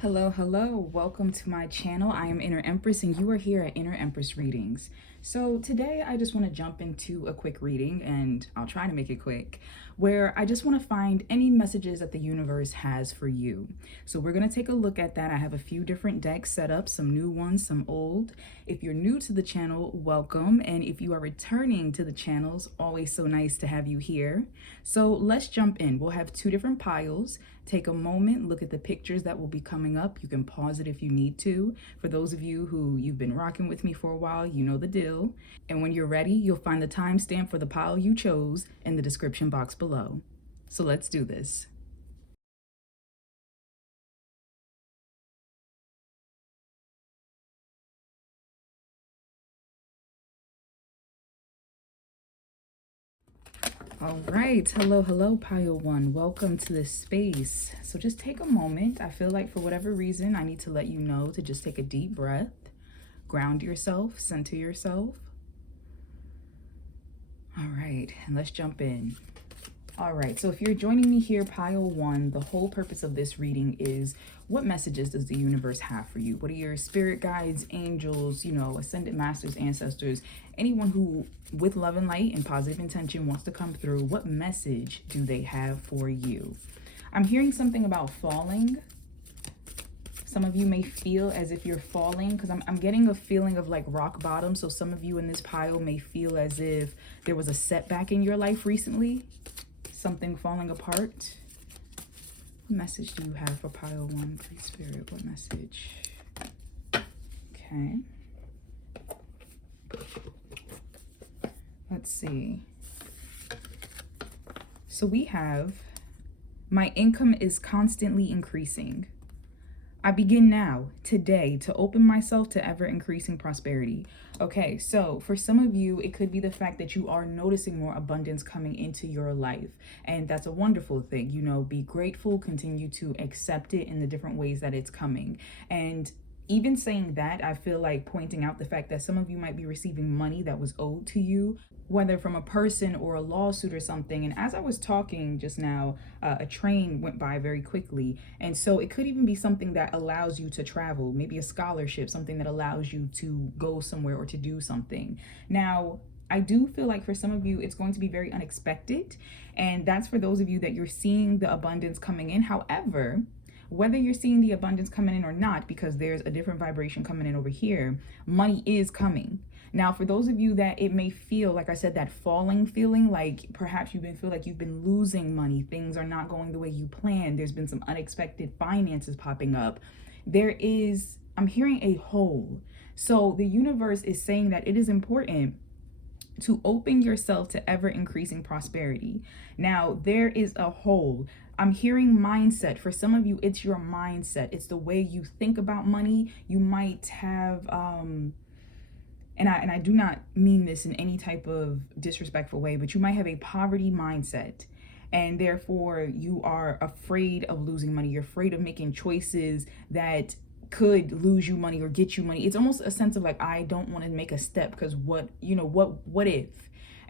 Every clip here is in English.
Hello, hello. Welcome to my channel. I am Inner Empress and you are here at Inner Empress Readings. So today I just want to jump into a quick reading, and I'll try to make it quick, where I just want to find any messages that the universe has for you. So we're going to take a look at that. I have a few different decks set up, some new ones, some old. If you're new to the channel, welcome. And if you are returning to the channels, always so nice to have you here. So let's jump in. We'll have two different piles. Take a moment, look at the pictures that will be coming up. You can pause it if you need to. For those of you who you've been rocking with me for a while, you know the deal. And when you're ready, you'll find the timestamp for the pile you chose in the description box below. So let's do this. All right, hello, pile one. Welcome to this space. So just take a moment. I feel like for whatever reason, I need to let you know to just take a deep breath, ground yourself, center yourself. All right, and let's jump in. All right, so if you're joining me here, pile one, the whole purpose of this reading is what messages does the universe have for you? What are your spirit guides, angels, ascended masters, ancestors, anyone who with love and light and positive intention wants to come through? What message do they have for you? I'm hearing something about falling. Some of you may feel as if you're falling, because I'm getting a feeling of like rock bottom. So some of you in this pile may feel as if there was a setback in your life recently. Something falling apart. What message do you have for pile one, please, Spirit? What message? Okay. Let's see. So we have, my income is constantly increasing. I begin now, today, to open myself to ever-increasing prosperity. Okay, so for some of you, it could be the fact that you are noticing more abundance coming into your life. And that's a wonderful thing. Be grateful, continue to accept it in the different ways that it's coming. And even saying that, I feel like pointing out the fact that some of you might be receiving money that was owed to you, whether from a person or a lawsuit or something. And as I was talking just now, a train went by very quickly. And so it could even be something that allows you to travel, maybe a scholarship, something that allows you to go somewhere or to do something. Now, I do feel like for some of you, it's going to be very unexpected. And that's for those of you that you're seeing the abundance coming in. However, whether you're seeing the abundance coming in or not, because there's a different vibration coming in over here, money is coming. Now, for those of you that it may feel, like I said, that falling feeling, like perhaps feel like you've been losing money, things are not going the way you planned, there's been some unexpected finances popping up, I'm hearing a hole. So the universe is saying that it is important to open yourself to ever increasing prosperity. Now, there is a hole. I'm hearing mindset. For some of you, it's your mindset. It's the way you think about money. You might have, and I do not mean this in any type of disrespectful way, but you might have a poverty mindset. And therefore, you are afraid of losing money. You're afraid of making choices that could lose you money or get you money. It's almost a sense of like, I don't want to make a step because what if?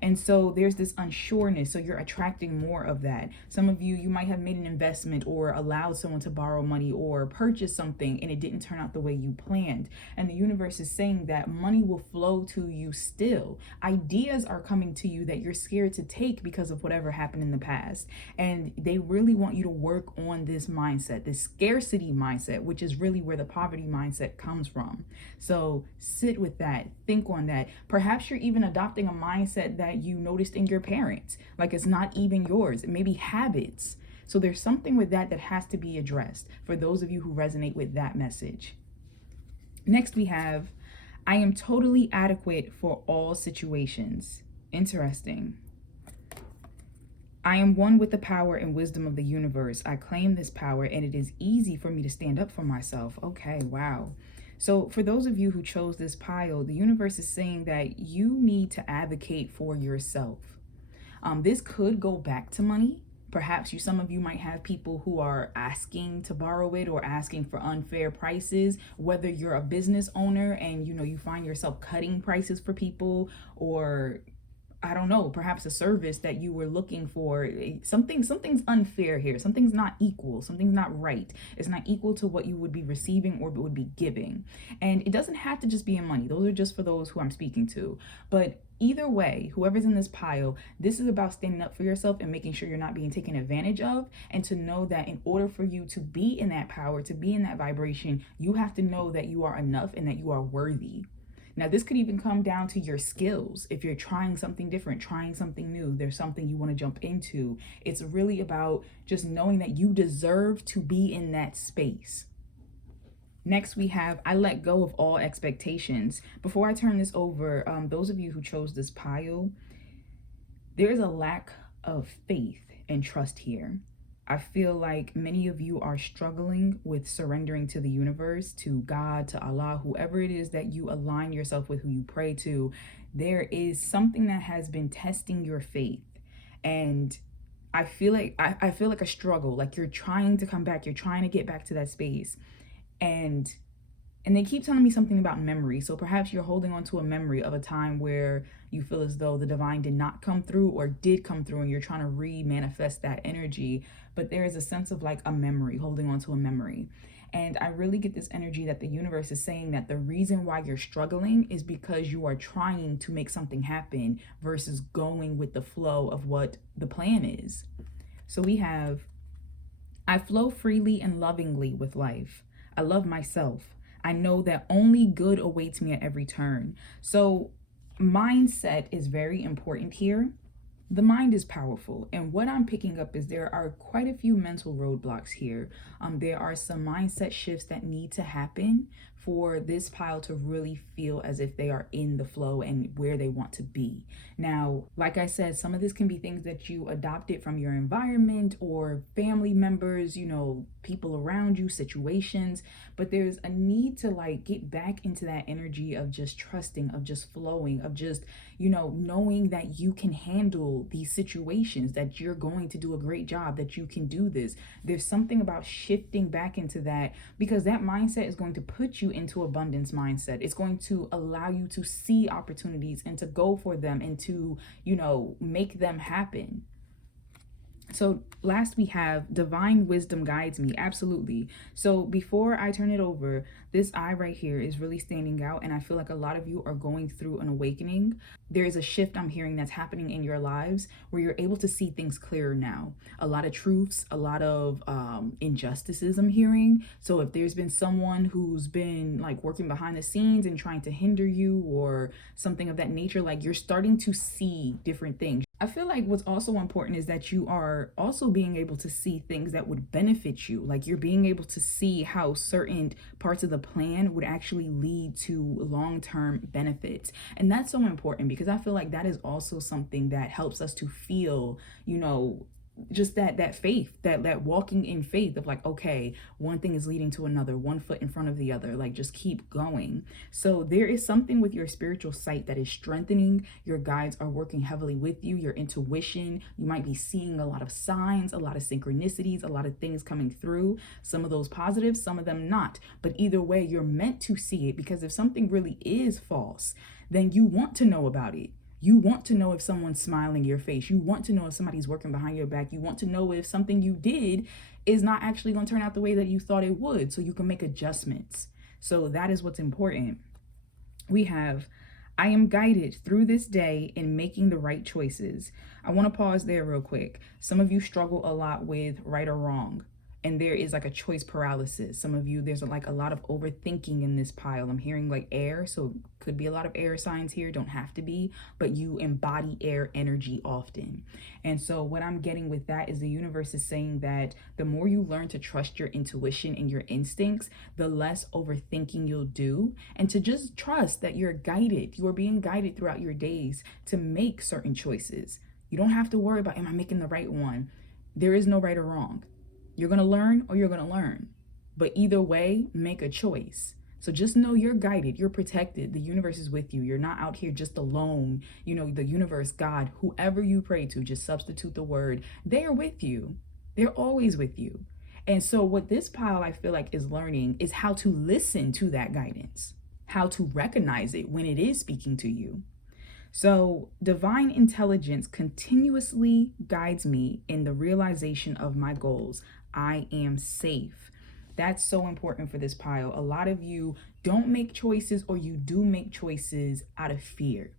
And so there's this unsureness. So you're attracting more of that. Some of you might have made an investment or allowed someone to borrow money or purchase something and it didn't turn out the way you planned. And the universe is saying that money will flow to you still. Ideas are coming to you that you're scared to take because of whatever happened in the past. And they really want you to work on this mindset, this scarcity mindset, which is really where the poverty mindset comes from. So sit with that, think on that. Perhaps you're even adopting a mindset that you noticed in your parents, like it's not even yours, maybe habits. So there's something with that has to be addressed for those of you who resonate with that message. Next we have, I am totally adequate for all situations. Interesting. I am one with the power and wisdom of the universe. I claim this power and it is easy for me to stand up for myself. Okay, wow. So for those of you who chose this pile, the universe is saying that you need to advocate for yourself. This could go back to money. Perhaps some of you might have people who are asking to borrow it or asking for unfair prices, whether you're a business owner and you find yourself cutting prices for people, or I don't know, perhaps a service that you were looking for. Something's unfair here. Something's not equal. Something's not right. It's not equal to what you would be receiving or would be giving. And it doesn't have to just be in money. Those are just for those who I'm speaking to. But either way, whoever's in this pile, this is about standing up for yourself and making sure you're not being taken advantage of, and to know that in order for you to be in that power, to be in that vibration, you have to know that you are enough and that you are worthy. Now, this could even come down to your skills. If you're trying something different, trying something new, there's something you want to jump into. It's really about just knowing that you deserve to be in that space. Next, we have I let go of all expectations. Before I turn this over, those of you who chose this pile, there is a lack of faith and trust here. I feel like many of you are struggling with surrendering to the universe, to God, to Allah, whoever it is that you align yourself with, who you pray to. There is something that has been testing your faith. And I feel like I feel like a struggle, like you're trying to come back, you're trying to get back to that space. And they keep telling me something about memory. So perhaps you're holding on to a memory of a time where you feel as though the divine did not come through or did come through, and you're trying to re-manifest that energy. But there is a sense of like a memory, holding on to a memory. And I really get this energy that the universe is saying that the reason why you're struggling is because you are trying to make something happen versus going with the flow of what the plan is. So we have, I flow freely and lovingly with life. I love myself. I know that only good awaits me at every turn. So mindset is very important here. The mind is powerful. And what I'm picking up is there are quite a few mental roadblocks here. There are some mindset shifts that need to happen for this pile to really feel as if they are in the flow and where they want to be. Now, like I said, some of this can be things that you adopted from your environment or family members, you know, people around you, situations, but there's a need to like get back into that energy of just trusting, of just flowing, of just, you know, knowing that you can handle these situations, that you're going to do a great job, that you can do this. There's something about shifting back into that, because that mindset is going to put you into abundance mindset. It's going to allow you to see opportunities and to go for them and to, you know, make them happen. So last we have divine wisdom guides me. Absolutely. So before I turn it over, this eye right here is really standing out, and I feel like a lot of you are going through an awakening. There is a shift I'm hearing that's happening in your lives where you're able to see things clearer now. A lot of truths, a lot of injustices I'm hearing. So if there's been someone who's been like working behind the scenes and trying to hinder you or something of that nature, like you're starting to see different things. I feel like what's also important is that you are also being able to see things that would benefit you. Like you're being able to see how certain parts of the plan would actually lead to long-term benefits. And that's so important because I feel like that is also something that helps us to feel, you know, just that faith, that walking in faith of like, okay, one thing is leading to another, one foot in front of the other, like just keep going. So there is something with your spiritual sight that is strengthening. Your guides are working heavily with you, your intuition. You might be seeing a lot of signs, a lot of synchronicities, a lot of things coming through, some of those positive, some of them not. But either way, you're meant to see it, because if something really is false, then you want to know about it. You want to know if someone's smiling your face. You want to know if somebody's working behind your back. You want to know if something you did is not actually going to turn out the way that you thought it would, so you can make adjustments. So that is what's important. We have, I am guided through this day in making the right choices. I want to pause there real quick. Some of you struggle a lot with right or wrong, and there is like a choice paralysis. Some of you, there's like a lot of overthinking in this pile. I'm hearing like air, so could be a lot of air signs here, don't have to be, but you embody air energy often. And so what I'm getting with that is the universe is saying that the more you learn to trust your intuition and your instincts, the less overthinking you'll do, and to just trust that you're guided. You are being guided throughout your days to make certain choices. You don't have to worry about, am I making the right one? There is no right or wrong. You're going to learn or you're going to learn. But either way, make a choice. So just know you're guided, you're protected. The universe is with you. You're not out here just alone. You know, the universe, God, whoever you pray to, just substitute the word. They are with you. They're always with you. And so what this pile, I feel like, is learning is how to listen to that guidance, how to recognize it when it is speaking to you. So, divine intelligence continuously guides me in the realization of my goals. I am safe. That's so important for this pile. A lot of you don't make choices, or you do make choices out of fear.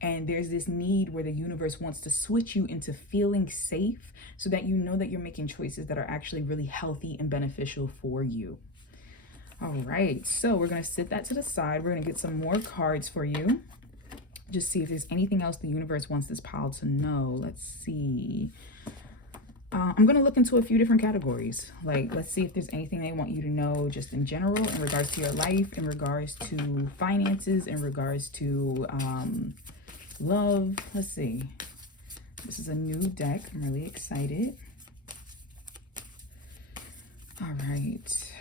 And there's this need where the universe wants to switch you into feeling safe so that you know that you're making choices that are actually really healthy and beneficial for you. All right, so we're going to sit that to the side. We're going to get some more cards for you. Just see if there's anything else the universe wants this pile to know. Let's see. I'm going to look into a few different categories. Like, let's see if there's anything they want you to know just in general, in regards to your life, in regards to finances, in regards to love. Let's see. This is a new deck. I'm really excited. All right.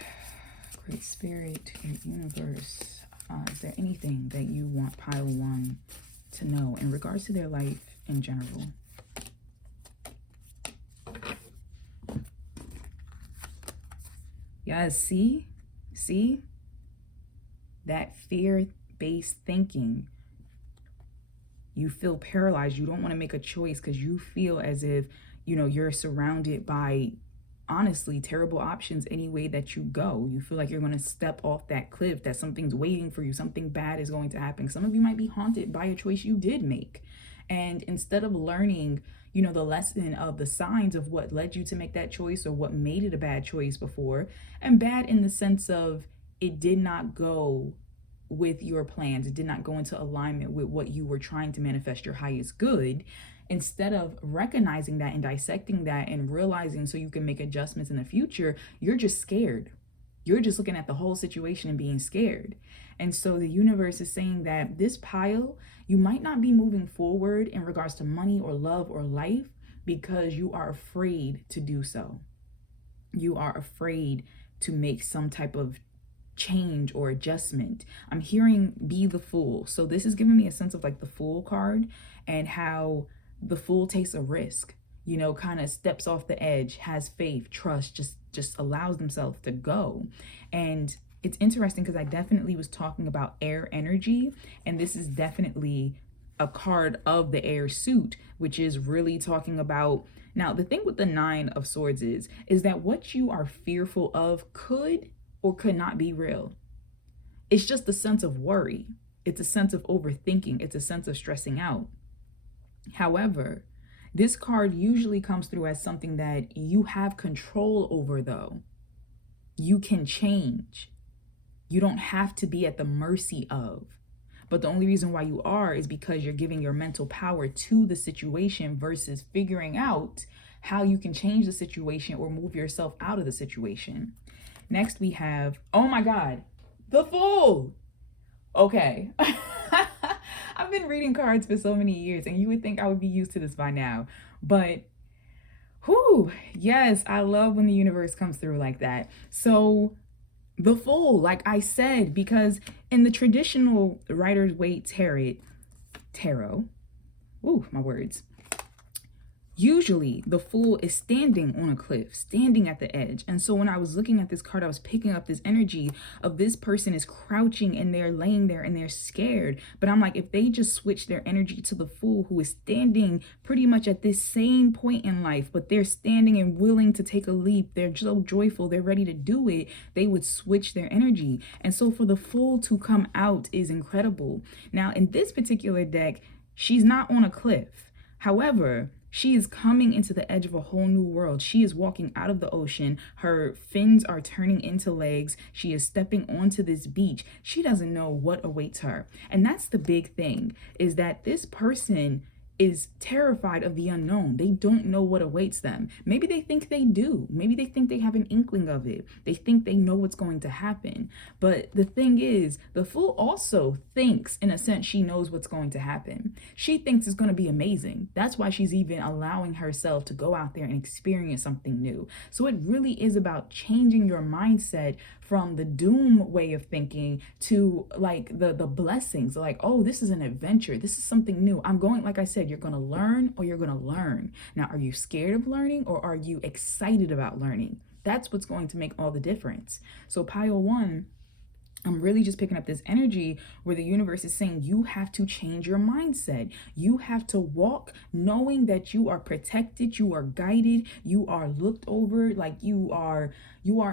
Great Spirit, Great Universe. Is there anything that you want pile one to know in regards to their life in general? Yes, see? That fear-based thinking. You feel paralyzed. You don't want to make a choice because you feel as if, you're surrounded by, honestly, terrible options any way that you go. You feel like you're going to step off that cliff, that something's waiting for you, something bad is going to happen. Some of you might be haunted by a choice you did make. And instead of learning, the lesson of the signs of what led you to make that choice, or what made it a bad choice before, and bad in the sense of it did not go with your plans, it did not go into alignment with what you were trying to manifest, your highest good. Instead of recognizing that and dissecting that and realizing so you can make adjustments in the future, you're just scared. You're just looking at the whole situation and being scared. And so the universe is saying that this pile, you might not be moving forward in regards to money or love or life because you are afraid to do so. You are afraid to make some type of change or adjustment. I'm hearing be the fool. So this is giving me a sense of like the Fool card, and how the fool takes a risk, kind of steps off the edge, has faith, trust, just allows themselves to go. And it's interesting because I definitely was talking about air energy, and this is definitely a card of the air suit, which is really talking about. Now, the thing with the Nine of Swords is that what you are fearful of could or could not be real. It's just a sense of worry. It's a sense of overthinking. It's a sense of stressing out. However, this card usually comes through as something that you have control over, though. You can change. You don't have to be at the mercy of. But the only reason why you are is because you're giving your mental power to the situation versus figuring out how you can change the situation or move yourself out of the situation. Next, we have, oh my God, the Fool. Okay. I've been reading cards for so many years, and you would think I would be used to this by now. But, yes, I love when the universe comes through like that. So, the Fool, like I said, because in the traditional Rider-Waite tarot, my words. Usually the Fool is standing on a cliff, standing at the edge. And so when I was looking at this card, I was picking up this energy of this person is crouching and they're laying there and they're scared. But I'm like, if they just switch their energy to the Fool, who is standing pretty much at this same point in life, but they're standing and willing to take a leap, they're so joyful, they're ready to do it, they would switch their energy. And so for the Fool to come out is incredible. Now, in this particular deck, she's not on a cliff. However, she is coming into the edge of a whole new world. She is walking out of the ocean. Her fins are turning into legs. She is stepping onto this beach. She doesn't know what awaits her. And that's the big thing, is that this person is terrified of the unknown. They don't know what awaits them. Maybe they think they do. Maybe they think they have an inkling of it. They think they know what's going to happen. But the thing is, the Fool also thinks, in a sense, she knows what's going to happen. She thinks it's going to be amazing. That's why she's even allowing herself to go out there and experience something new. So it really is about changing your mindset from the doom way of thinking to like the blessings, like, oh, this is an adventure. This is something new. I'm going, like I said, you're going to learn or you're going to learn. Now, are you scared of learning or are you excited about learning? That's what's going to make all the difference. So pile one, I'm really just picking up this energy where the universe is saying you have to change your mindset. You have to walk knowing that you are protected, you are guided, you are looked over, like you are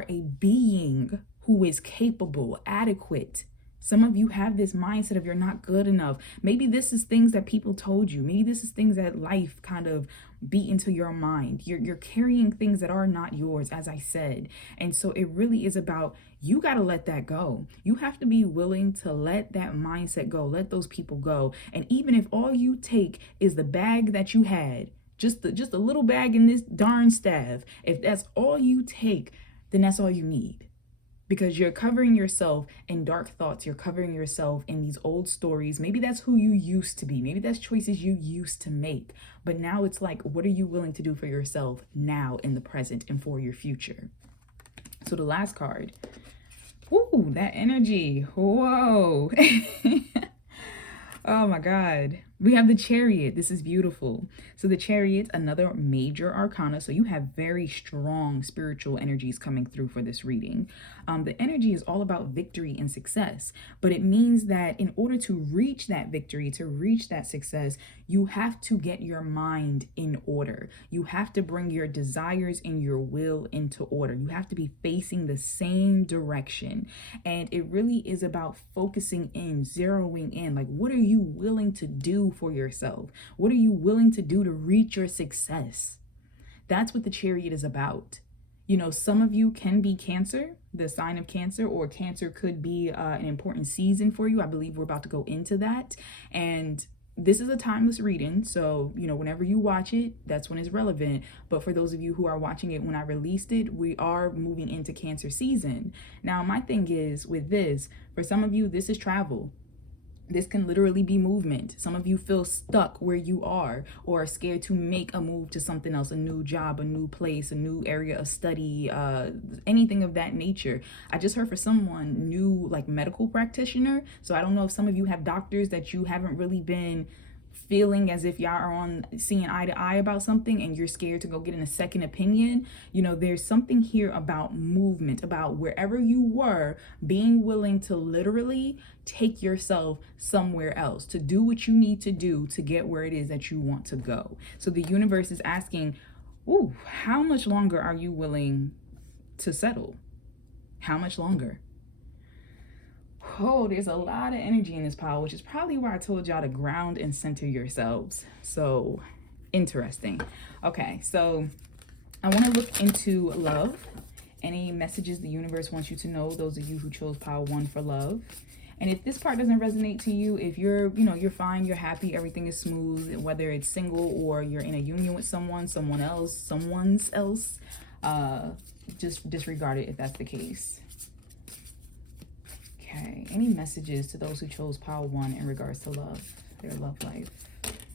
a being who is capable, adequate. Some of you have this mindset of you're not good enough. Maybe this is things that people told you. Maybe this is things that life kind of beat into your mind. You're carrying things that are not yours, as I said. And so it really is about, you got to let that go. You have to be willing to let that mindset go. Let those people go. And even if all you take is the bag that you had, just a little bag in this darn staff, if that's all you take, then that's all you need, because you're covering yourself in dark thoughts. You're covering yourself in these old stories. Maybe that's who you used to be. Maybe that's choices you used to make. But now it's like, what are you willing to do for yourself now in the present and for your future? So the last card. Ooh, that energy. Whoa. Oh my God. We have the Chariot. This is beautiful. So the Chariot, another major arcana. So you have very strong spiritual energies coming through for this reading. The energy is all about victory and success, but it means that in order to reach that victory, to reach that success, you have to get your mind in order. You have to bring your desires and your will into order. You have to be facing the same direction. And it really is about focusing in, zeroing in. Like, what are you willing to do for yourself? What are you willing to do to reach your success? That's what the Chariot is about. You know, some of you can be Cancer, the sign of Cancer, or Cancer could be an important season for you. I believe we're about to go into that. And this is a timeless reading. So, you know, whenever you watch it, that's when it's relevant. But for those of you who are watching it when I released it, we are moving into Cancer season. Now, my thing is with this, for some of you, this is travel. This can literally be movement. Some of you feel stuck where you are, or are scared to make a move to something else, a new job, a new place, a new area of study, anything of that nature. I just heard for someone new, like medical practitioner. So I don't know if some of you have doctors that you haven't really been feeling as if y'all are on seeing eye to eye about something and you're scared to go get in a second opinion. You know, there's something here about movement, about wherever you were, being willing to literally take yourself somewhere else, to do what you need to do to get where it is that you want to go. So the universe is asking, ooh, how much longer are you willing to settle? How much longer? Oh, there's a lot of energy in this pile, which is probably why I told y'all to ground and center yourselves. So interesting. Okay, so I want to look into love. Any messages the universe wants you to know, those of you who chose pile 1 for love. And if this part doesn't resonate to you, if you're, you know, you're fine, you're happy, everything is smooth, whether it's single or you're in a union with someone's else, just disregard it if that's the case. Okay, any messages to those who chose pile 1 in regards to love, their love life?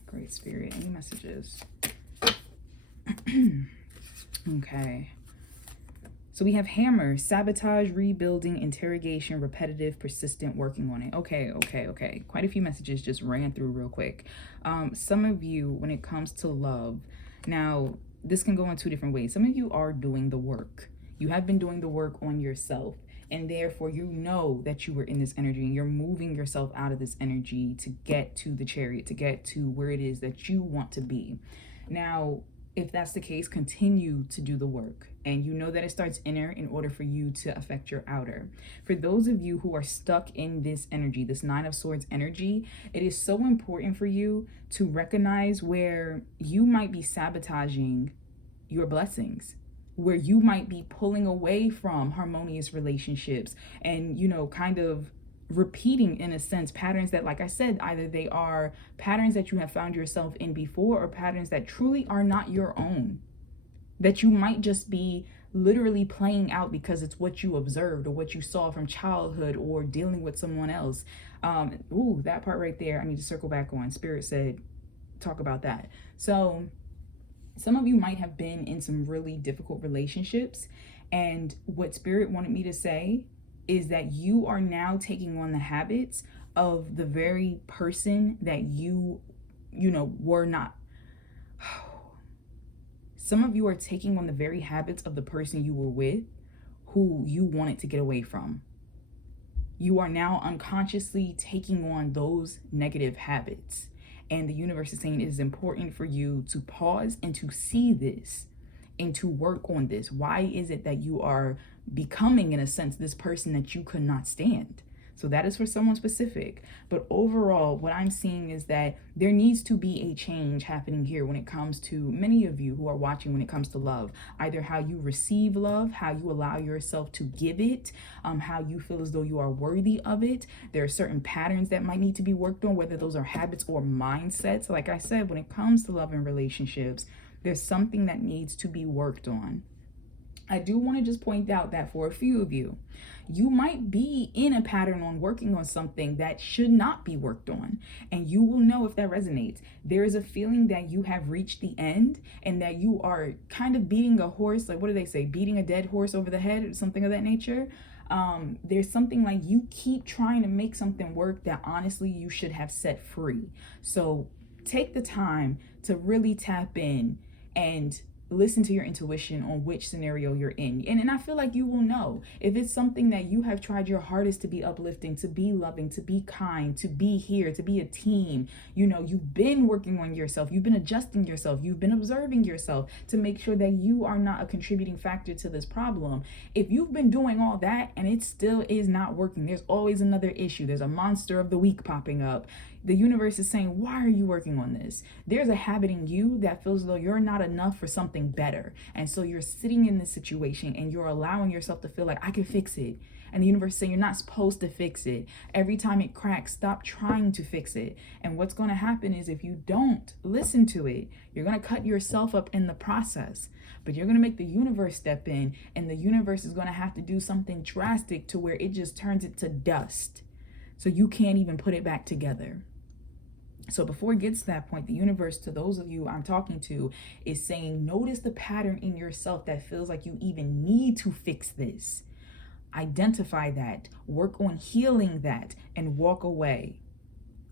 Great Spirit, any messages? Okay. So we have hammer, sabotage, rebuilding, interrogation, repetitive, persistent, working on it. Okay. Quite a few messages just ran through real quick. Some of you, when it comes to love, now this can go in 2 different ways. Some of you are doing the work. You have been doing the work on yourself. And therefore, you know that you were in this energy and you're moving yourself out of this energy to get to the Chariot, to get to where it is that you want to be. Now, if that's the case, continue to do the work. And you know that it starts inner in order for you to affect your outer. For those of you who are stuck in this energy, this 9 of Swords energy, it is so important for you to recognize where you might be sabotaging your blessings, where you might be pulling away from harmonious relationships and, you know, kind of repeating, in a sense, patterns that, like I said, either they are patterns that you have found yourself in before or patterns that truly are not your own, that you might just be literally playing out because it's what you observed or what you saw from childhood or dealing with someone else. Ooh, that part right there, I need to circle back on. Spirit said, talk about that. So some of you might have been in some really difficult relationships, and what Spirit wanted me to say is that you are now taking on the habits of the very person that you know, were not. Some of you are taking on the very habits of the person you were with who you wanted to get away from. you are now unconsciously taking on those negative habits. And the universe is saying it is important for you to pause and to see this and to work on this. Why is it that you are becoming, in a sense, this person that you could not stand? So that is for someone specific. But overall, what I'm seeing is that there needs to be a change happening here when it comes to many of you who are watching, when it comes to love. Either how you receive love, how you allow yourself to give it, how you feel as though you are worthy of it. There are certain patterns that might need to be worked on, whether those are habits or mindsets. Like I said, when it comes to love and relationships, there's something that needs to be worked on. I do want to just point out that for a few of you, you might be in a pattern on working on something that should not be worked on, and you will know if that resonates. There is a feeling that you have reached the end and that you are kind of beating a horse, like what do they say, beating a dead horse over the head or something of that nature. There's something like you keep trying to make something work that honestly you should have set free. So take the time to really tap in and listen to your intuition on which scenario you're in. And I feel like you will know if it's something that you have tried your hardest to be uplifting, to be loving, to be kind, to be here, to be a team. You know, you've been working on yourself, you've been adjusting yourself, you've been observing yourself to make sure that you are not a contributing factor to this problem. If you've been doing all that and it still is not working, there's always another issue. There's a monster of the week popping up. The universe is saying, why are you working on this? There's a habit in you that feels as though you're not enough for something better. And so you're sitting in this situation and you're allowing yourself to feel like I can fix it. And the universe is saying you're not supposed to fix it. Every time it cracks, stop trying to fix it. And what's going to happen is if you don't listen to it, you're going to cut yourself up in the process. But you're going to make the universe step in, and the universe is going to have to do something drastic to where it just turns it to dust. So you can't even put it back together. So before it gets to that point, the universe, to those of you I'm talking to, is saying, notice the pattern in yourself that feels like you even need to fix this. Identify that, work on healing that, and walk away.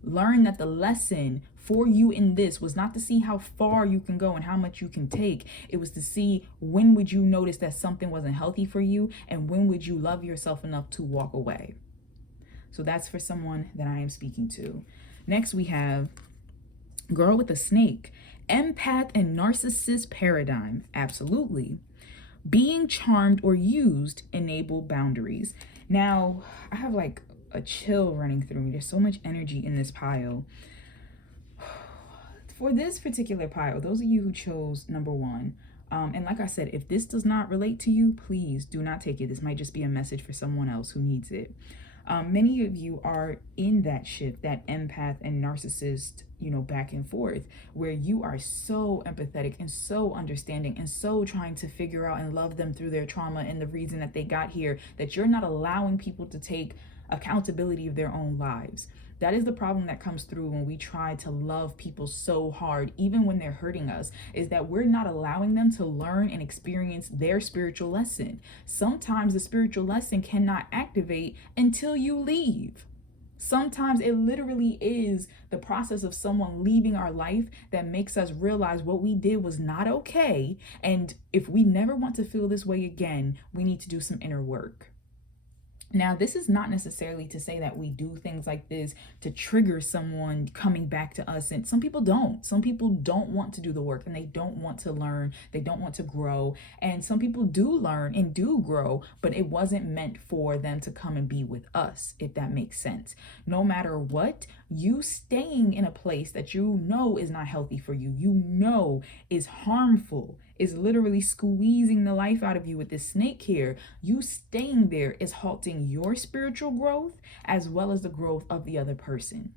Learn that the lesson for you in this was not to see how far you can go and how much you can take. It was to see when would you notice that something wasn't healthy for you, and when would you love yourself enough to walk away. So that's for someone that I am speaking to. Next, we have girl with a snake, empath and narcissist paradigm. Absolutely. Being charmed or used enable boundaries. Now, I have like a chill running through me. There's so much energy in this pile. For this particular pile, those of you who chose number one, and like I said, if this does not relate to you, please do not take it. This might just be a message for someone else who needs it. Many of you are in that shift, that empath and narcissist, back and forth, where you are so empathetic and so understanding and so trying to figure out and love them through their trauma and the reason that they got here, that you're not allowing people to take accountability of their own lives. That is the problem that comes through when we try to love people so hard, even when they're hurting us, is that we're not allowing them to learn and experience their spiritual lesson. Sometimes the spiritual lesson cannot activate until you leave. Sometimes it literally is the process of someone leaving our life that makes us realize what we did was not okay. And if we never want to feel this way again, we need to do some inner work. Now, this is not necessarily to say that we do things like this to trigger someone coming back to us. And some people don't. Some people don't want to do the work and they don't want to learn. They don't want to grow. And some people do learn and do grow, but it wasn't meant for them to come and be with us, if that makes sense. No matter what, you staying in a place that you know is not healthy for you, you know is harmful, is literally squeezing the life out of you with this snake here, you staying there is halting your spiritual growth as well as the growth of the other person.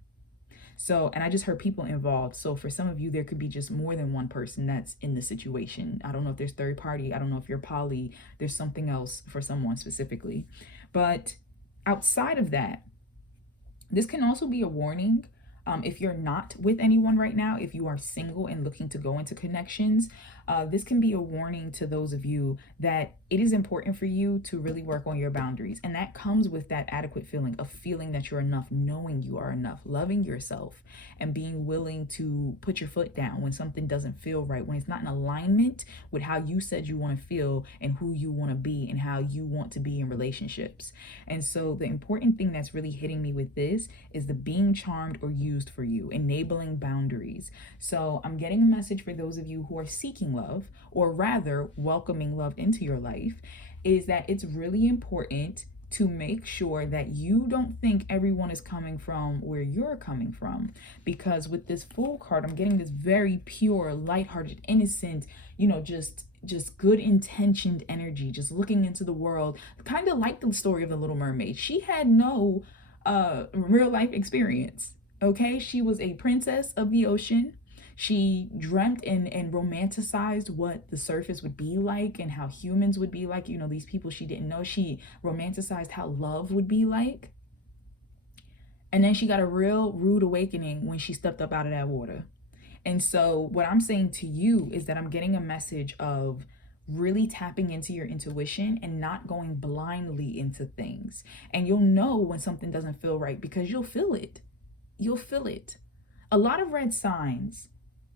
So, and I just heard people involved. So for some of you, there could be just more than one person that's in the situation. I don't know if there's third party. I don't know if you're poly. There's something else for someone specifically. But outside of that, this can also be a warning. If you're not with anyone right now, if you are single and looking to go into connections, This can be a warning to those of you that it is important for you to really work on your boundaries. And that comes with that adequate feeling of feeling that you're enough, knowing you are enough, loving yourself, and being willing to put your foot down when something doesn't feel right, when it's not in alignment with how you said you want to feel and who you want to be and how you want to be in relationships. And so the important thing that's really hitting me with this is the being charmed or used for you, enabling boundaries. So I'm getting a message for those of you who are seeking love, or rather welcoming love into your life, is that it's really important to make sure that you don't think everyone is coming from where you're coming from. Because with this Fool card, I'm getting this very pure, lighthearted, innocent, just good intentioned energy, just looking into the world, kind of like the story of the Little Mermaid. She had no real life experience. Okay, she was a princess of the ocean. She dreamt and romanticized what the surface would be like and how humans would be like, these people she didn't know. She romanticized how love would be like. And then she got a real rude awakening when she stepped up out of that water. And so what I'm saying to you is that I'm getting a message of really tapping into your intuition and not going blindly into things. And you'll know when something doesn't feel right because you'll feel it. You'll feel it. A lot of red signs,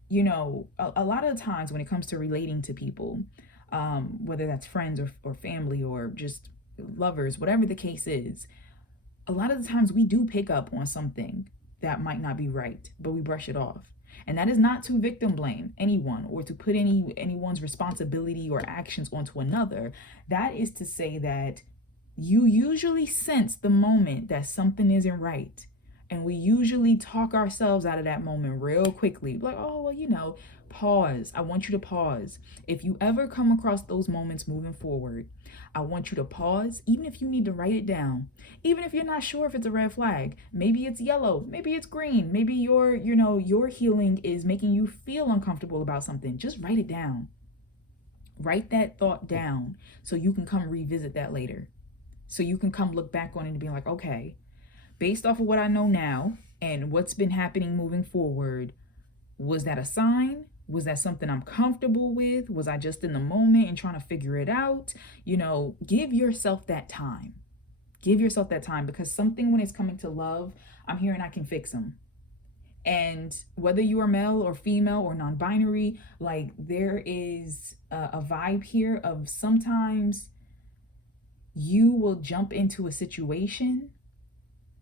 a lot of times when it comes to relating to people, whether that's friends or family or just lovers, whatever the case is, a lot of the times we do pick up on something that might not be right, but we brush it off. And that is not to victim blame anyone or to put anyone's responsibility or actions onto another. That is to say that you usually sense the moment that something isn't right. And we usually talk ourselves out of that moment real quickly. Like, oh, well, pause. I want you to pause. If you ever come across those moments moving forward, I want you to pause, even if you need to write it down. Even if you're not sure if it's a red flag. Maybe it's yellow. Maybe it's green. Maybe your healing is making you feel uncomfortable about something. Just write it down. Write that thought down so you can come revisit that later. So you can come look back on it and be like, okay, based off of what I know now and what's been happening moving forward, was that a sign? Was that something I'm comfortable with? Was I just in the moment and trying to figure it out? Give yourself that time. Give yourself that time, because something when it's coming to love, I'm hearing I can fix them. And whether you are male or female or non-binary, like there is a vibe here of sometimes you will jump into a situation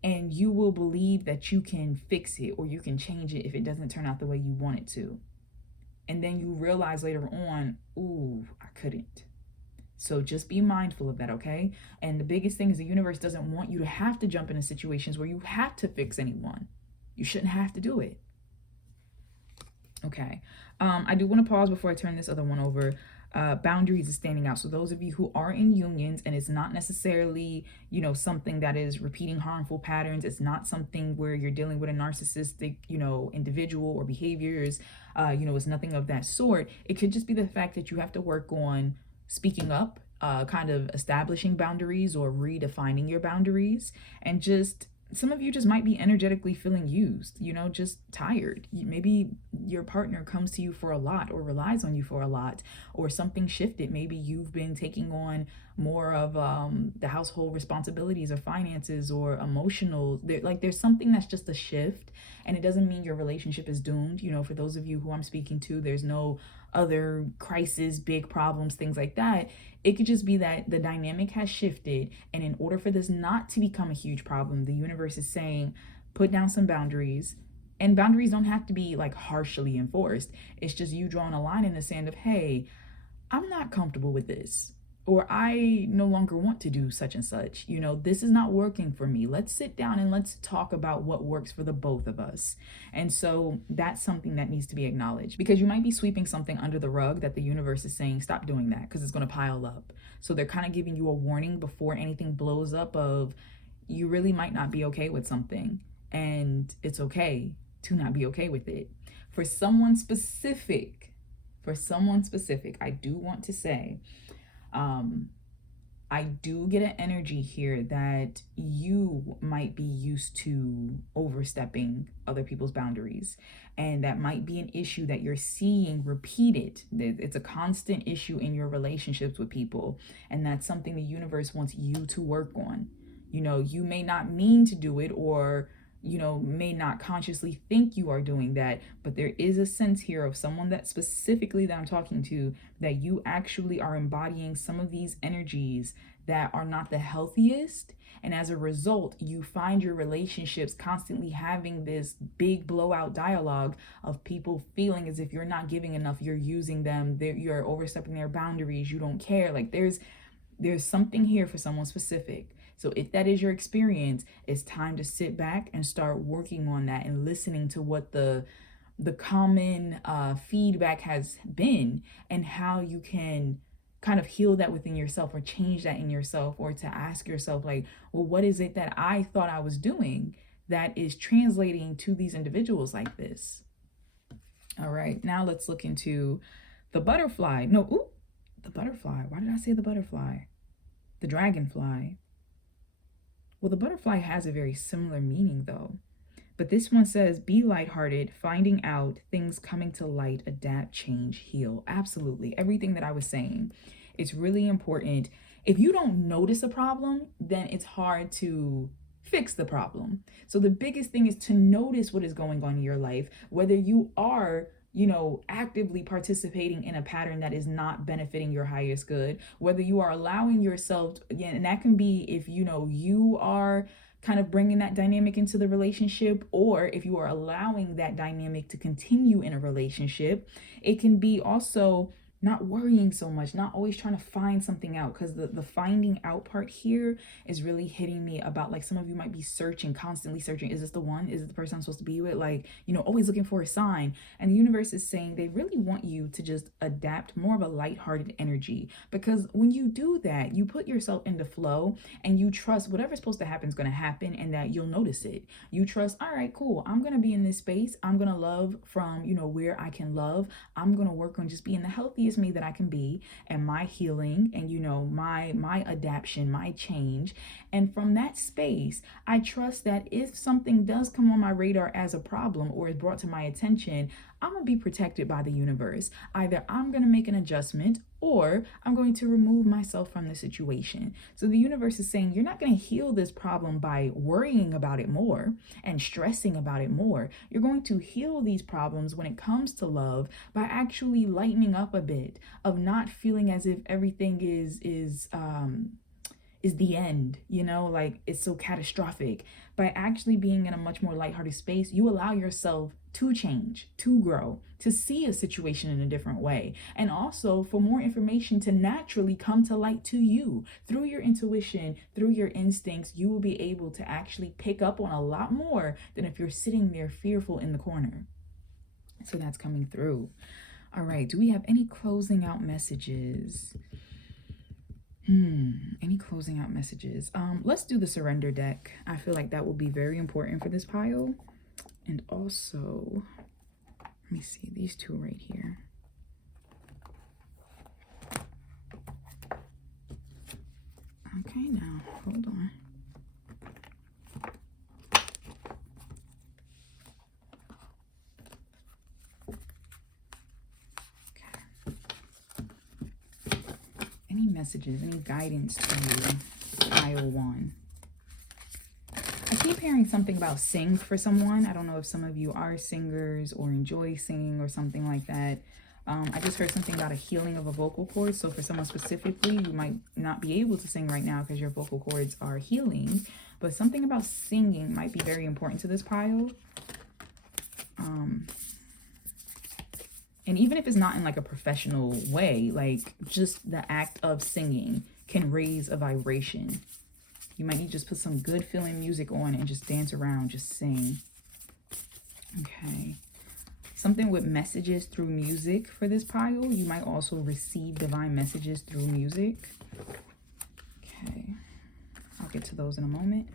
and you will believe that you can fix it or you can change it if it doesn't turn out the way you want it to. And then you realize later on, ooh, I couldn't. So just be mindful of that, okay? And the biggest thing is the universe doesn't want you to have to jump into situations where you have to fix anyone. You shouldn't have to do it. Okay. I do want to pause before I turn this other one over. Boundaries is standing out. So those of you who are in unions and it's not necessarily, something that is repeating harmful patterns. It's not something where you're dealing with a narcissistic, individual or behaviors. It's nothing of that sort. It could just be the fact that you have to work on speaking up, kind of establishing boundaries or redefining your boundaries, and just some of you just might be energetically feeling used, just tired. Maybe your partner comes to you for a lot or relies on you for a lot, or something shifted. Maybe you've been taking on more of the household responsibilities or finances or emotional. There's something that's just a shift, and it doesn't mean your relationship is doomed. For those of you who I'm speaking to, there's no other crisis, big problems, things like that. It could just be that the dynamic has shifted, and in order for this not to become a huge problem, the universe is saying, put down some boundaries. And boundaries don't have to be like harshly enforced. It's just you drawing a line in the sand of, hey, I'm not comfortable with this, or I no longer want to do such and such. This is not working for me. Let's sit down and let's talk about what works for the both of us. And so that's something that needs to be acknowledged, because you might be sweeping something under the rug that the universe is saying, stop doing that, because it's going to pile up. So they're kind of giving you a warning before anything blows up of, you really might not be okay with something, and it's okay to not be okay with it. For someone specific, I do want to say, I do get an energy here that you might be used to overstepping other people's boundaries. And that might be an issue that you're seeing repeated. It's a constant issue in your relationships with people. And that's something the universe wants you to work on. You know, you may not mean to do it, or may not consciously think you are doing that, but there is a sense here of someone that specifically that I'm talking to, that you actually are embodying some of these energies that are not the healthiest. And as a result, you find your relationships constantly having this big blowout dialogue of people feeling as if you're not giving enough, you're using them, you're overstepping their boundaries, you don't care. Like there's something here for someone specific. So if that is your experience, it's time to sit back and start working on that and listening to what the common feedback has been, and how you can kind of heal that within yourself, or change that in yourself, or to ask yourself, like, well, what is it that I thought I was doing that is translating to these individuals like this? All right, now let's look into the butterfly. The butterfly. Why did I say the butterfly? The dragonfly. Well, the butterfly has a very similar meaning though. But this one says, be lighthearted, finding out, things coming to light, adapt, change, heal. Absolutely. Everything that I was saying. It's really important. If you don't notice a problem, then it's hard to fix the problem. So the biggest thing is to notice what is going on in your life, whether you are actively participating in a pattern that is not benefiting your highest good, whether you are allowing yourself, and that can be if you are kind of bringing that dynamic into the relationship, or if you are allowing that dynamic to continue in a relationship. It can be also not worrying so much, not always trying to find something out, because the finding out part here is really hitting me about, like, some of you might be searching, constantly searching. Is this the one? Is it the person I'm supposed to be with? Like, always looking for a sign. And the universe is saying they really want you to just adapt more of a lighthearted energy, because when you do that, you put yourself into flow and you trust whatever's supposed to happen is going to happen, and that you'll notice it. You trust, all right, cool, I'm going to be in this space. I'm going to love from, where I can love. I'm going to work on just being the healthiest me that I can be, and my healing, and my adaptation, my change. And from that space, I trust that if something does come on my radar as a problem, or is brought to my attention, I'm gonna be protected by the universe. Either I'm gonna make an adjustment, or I'm going to remove myself from the situation. So the universe is saying you're not going to heal this problem by worrying about it more and stressing about it more. You're going to heal these problems when it comes to love by actually lightening up a bit, of not feeling as if everything is the end, like it's so catastrophic. By actually being in a much more lighthearted space, you allow yourself to change, to grow, to see a situation in a different way, and also for more information to naturally come to light to you. Through your intuition, through your instincts, you will be able to actually pick up on a lot more than if you're sitting there fearful in the corner. So that's coming through. All right, do we have any closing out messages? Any closing out messages? Let's do the surrender deck. I feel like that will be very important for this pile. And also, let me see, these two right here. Okay, now, hold on. Any messages, any guidance to you, pile one? I keep hearing something about sing for someone. I don't know if some of you are singers or enjoy singing or something like that. I just heard something about a healing of a vocal cord. So for someone specifically, you might not be able to sing right now because your vocal cords are healing. But something about singing might be very important to this pile. And even if it's not in like a professional way, like just the act of singing can raise a vibration. You might need to just put some good feeling music on and just dance around, just sing. Okay. Something with messages through music for this pile. You might also receive divine messages through music. Okay. I'll get to those in a moment.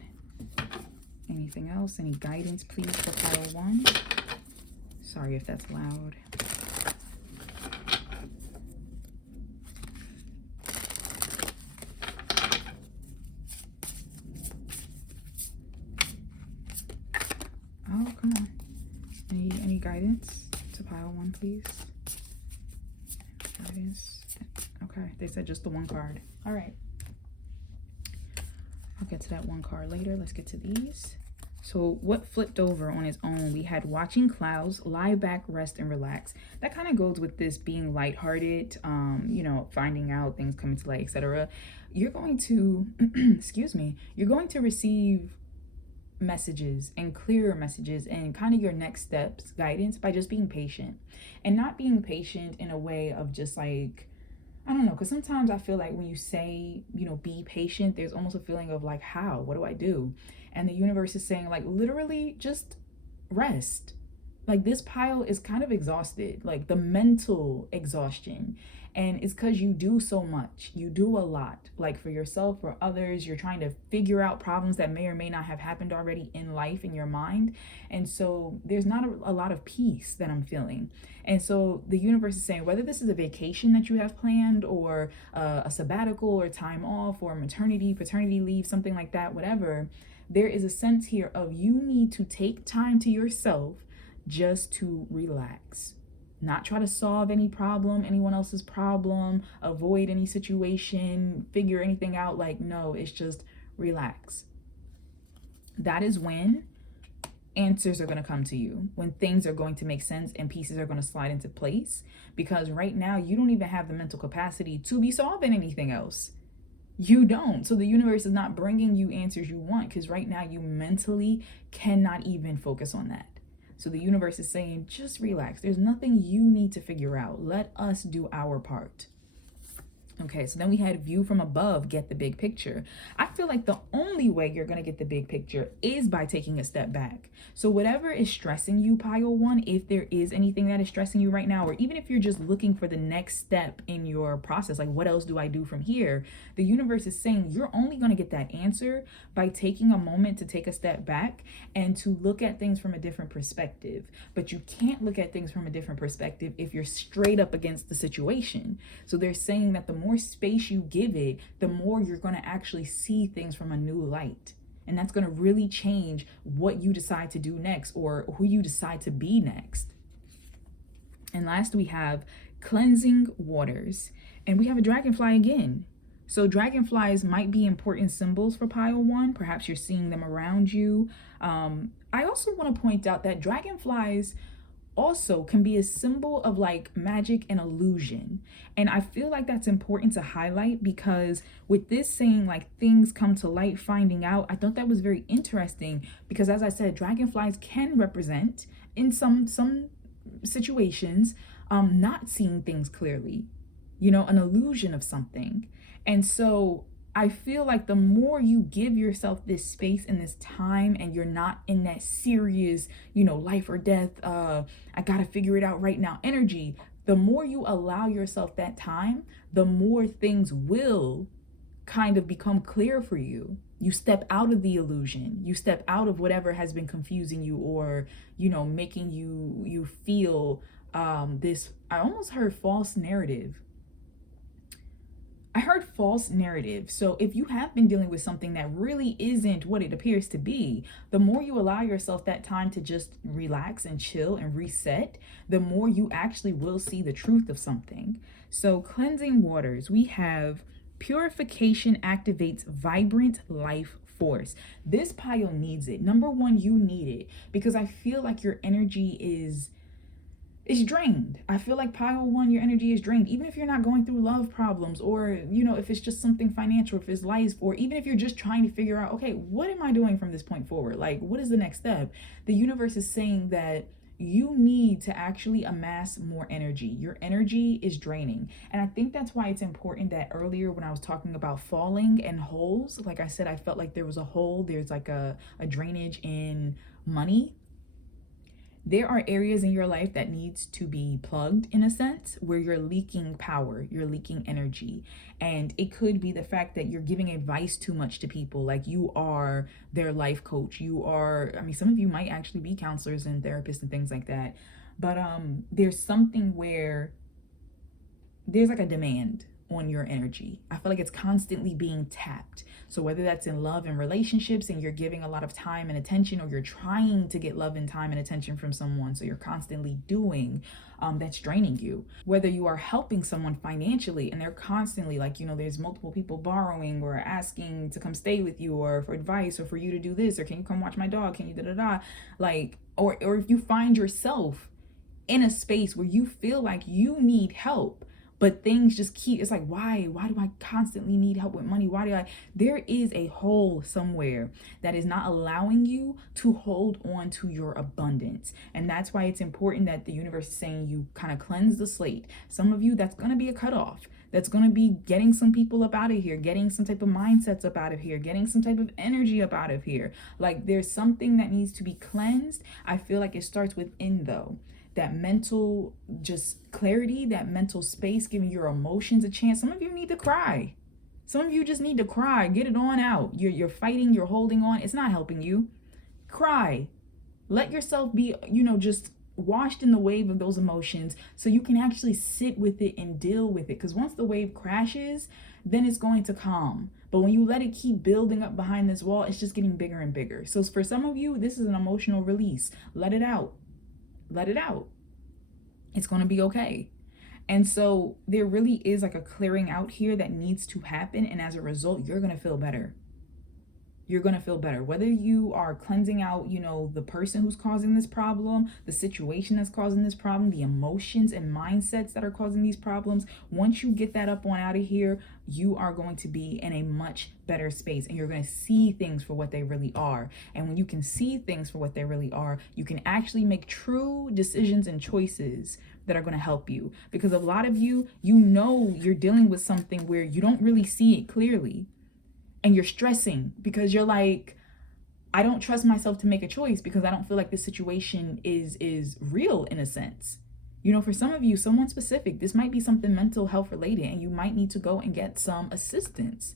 Anything else? Any guidance, please, for pile one? Sorry if that's loud. guidance to pile 1, please? Guidance. Okay, they said just the 1 card. All right. I'll get to that 1 card later. Let's get to these. So what flipped over on its own? We had watching clouds, lie back, rest, and relax. That kind of goes with this being lighthearted, you know, finding out things coming to light, etc. You're going to, excuse me, you're going to receive messages and clearer messages and kind of your next steps guidance by just being patient, and not being patient in a way of just like, I don't know, because sometimes I feel like when you say, you know, be patient, there's almost a feeling of like, how, what do I do? And the universe is saying like, literally just rest. Like this pile is kind of exhausted, like the mental exhaustion. And it's because you do so much. You do a lot, like for yourself, for others. You're trying to figure out problems that may or may not have happened already in life, in your mind. And so there's not a lot of peace that I'm feeling. And so the universe is saying, whether this is a vacation that you have planned, or a sabbatical, or time off, or maternity, paternity leave, something like that, whatever, there is a sense here of you need to take time to yourself just to relax. Not try to solve any problem, anyone else's problem, avoid any situation, figure anything out. Like, no, it's just relax. That is when answers are going to come to you, when things are going to make sense and pieces are going to slide into place. Because right now, you don't even have the mental capacity to be solving anything else. You don't. So the universe is not bringing you answers you want, because right now you mentally cannot even focus on that. So the universe is saying, just relax. There's nothing you need to figure out. Let us do our part. Okay, so then we had view from above, get the big picture. I feel like the only way you're going to get the big picture is by taking a step back. So whatever is stressing you, pile 1, if there is anything that is stressing you right now, or even if you're just looking for the next step in your process, like what else do I do from here? The universe is saying you're only going to get that answer by taking a moment to take a step back and to look at things from a different perspective. But you can't look at things from a different perspective if you're straight up against the situation. So they're saying that the more space you give it, the more you're going to actually see things from a new light. And that's going to really change what you decide to do next, or who you decide to be next. And last, we have cleansing waters. And we have a dragonfly again. So dragonflies might be important symbols for pile 1. Perhaps you're seeing them around you. I also want to point out that dragonflies also can be a symbol of like magic and illusion. And I feel like that's important to highlight, because with this saying like things come to light, finding out, I thought that was very interesting, because as I said, dragonflies can represent in some situations not seeing things clearly, you know, an illusion of something. And so I feel like the more you give yourself this space and this time, and you're not in that serious, you know, life or death, I gotta figure it out right now energy, the more you allow yourself that time, the more things will kind of become clear for you. You step out of the illusion, you step out of whatever has been confusing you, or, you know, making you feel this, I almost heard false narrative. I heard false narrative. So if you have been dealing with something that really isn't what it appears to be, the more you allow yourself that time to just relax and chill and reset, the more you actually will see the truth of something. So cleansing waters, we have purification activates vibrant life force. This pile needs it. Number 1, you need it, because I feel like your energy is drained. I feel like pile 1, your energy is drained. Even if you're not going through love problems, or, you know, if it's just something financial, if it's life, or even if you're just trying to figure out, okay, what am I doing from this point forward? Like, what is the next step? The universe is saying that you need to actually amass more energy. Your energy is draining. And I think that's why it's important that earlier when I was talking about falling and holes, like I said, I felt like there was a hole, there's like a drainage in money. There are areas in your life that needs to be plugged, in a sense, where you're leaking power, you're leaking energy. And it could be the fact that you're giving advice too much to people, like you are their life coach. You are, I mean, some of you might actually be counselors and therapists and things like that. But there's something where there's like a demand on your energy. I feel like it's constantly being tapped. So whether that's in love and relationships and you're giving a lot of time and attention, or you're trying to get love and time and attention from someone, so you're constantly doing, that's draining you. Whether you are helping someone financially and they're constantly like, there's multiple people borrowing or asking to come stay with you or for advice or for you to do this, or can you come watch my dog, can you da-da-da, like, or if you find yourself in a space where you feel like you need help, but things just keep, it's like, why do I constantly need help with money? There is a hole somewhere that is not allowing you to hold on to your abundance. And that's why it's important that the universe is saying you kind of cleanse the slate. Some of you, that's going to be a cutoff. That's going to be getting some people up out of here, getting some type of mindsets up out of here, getting some type of energy up out of here. Like, there's something that needs to be cleansed. I feel like it starts within, though. That mental just clarity, that mental space, giving your emotions a chance. Some of you need to cry. Some of you just need to cry. Get it on out. You're fighting, you're holding on. It's not helping you. Cry. Let yourself be, just washed in the wave of those emotions so you can actually sit with it and deal with it. Because once the wave crashes, then it's going to calm. But when you let it keep building up behind this wall, it's just getting bigger and bigger. So for some of you, this is an emotional release. Let it out. Let it out. It's going to be okay. And so there really is like a clearing out here that needs to happen. And as a result, you're going to feel better. You're going to feel better. Whether you are cleansing out, the person who's causing this problem, the situation that's causing this problem, the emotions and mindsets that are causing these problems. Once you get that up on out of here, you are going to be in a much better space, and you're going to see things for what they really are. And when you can see things for what they really are, you can actually make true decisions and choices that are going to help you. Because a lot of you, you're dealing with something where you don't really see it clearly. And you're stressing because you're like, I don't trust myself to make a choice because I don't feel like this situation is real in a sense. For some of you, someone specific, this might be something mental health related, and you might need to go and get some assistance.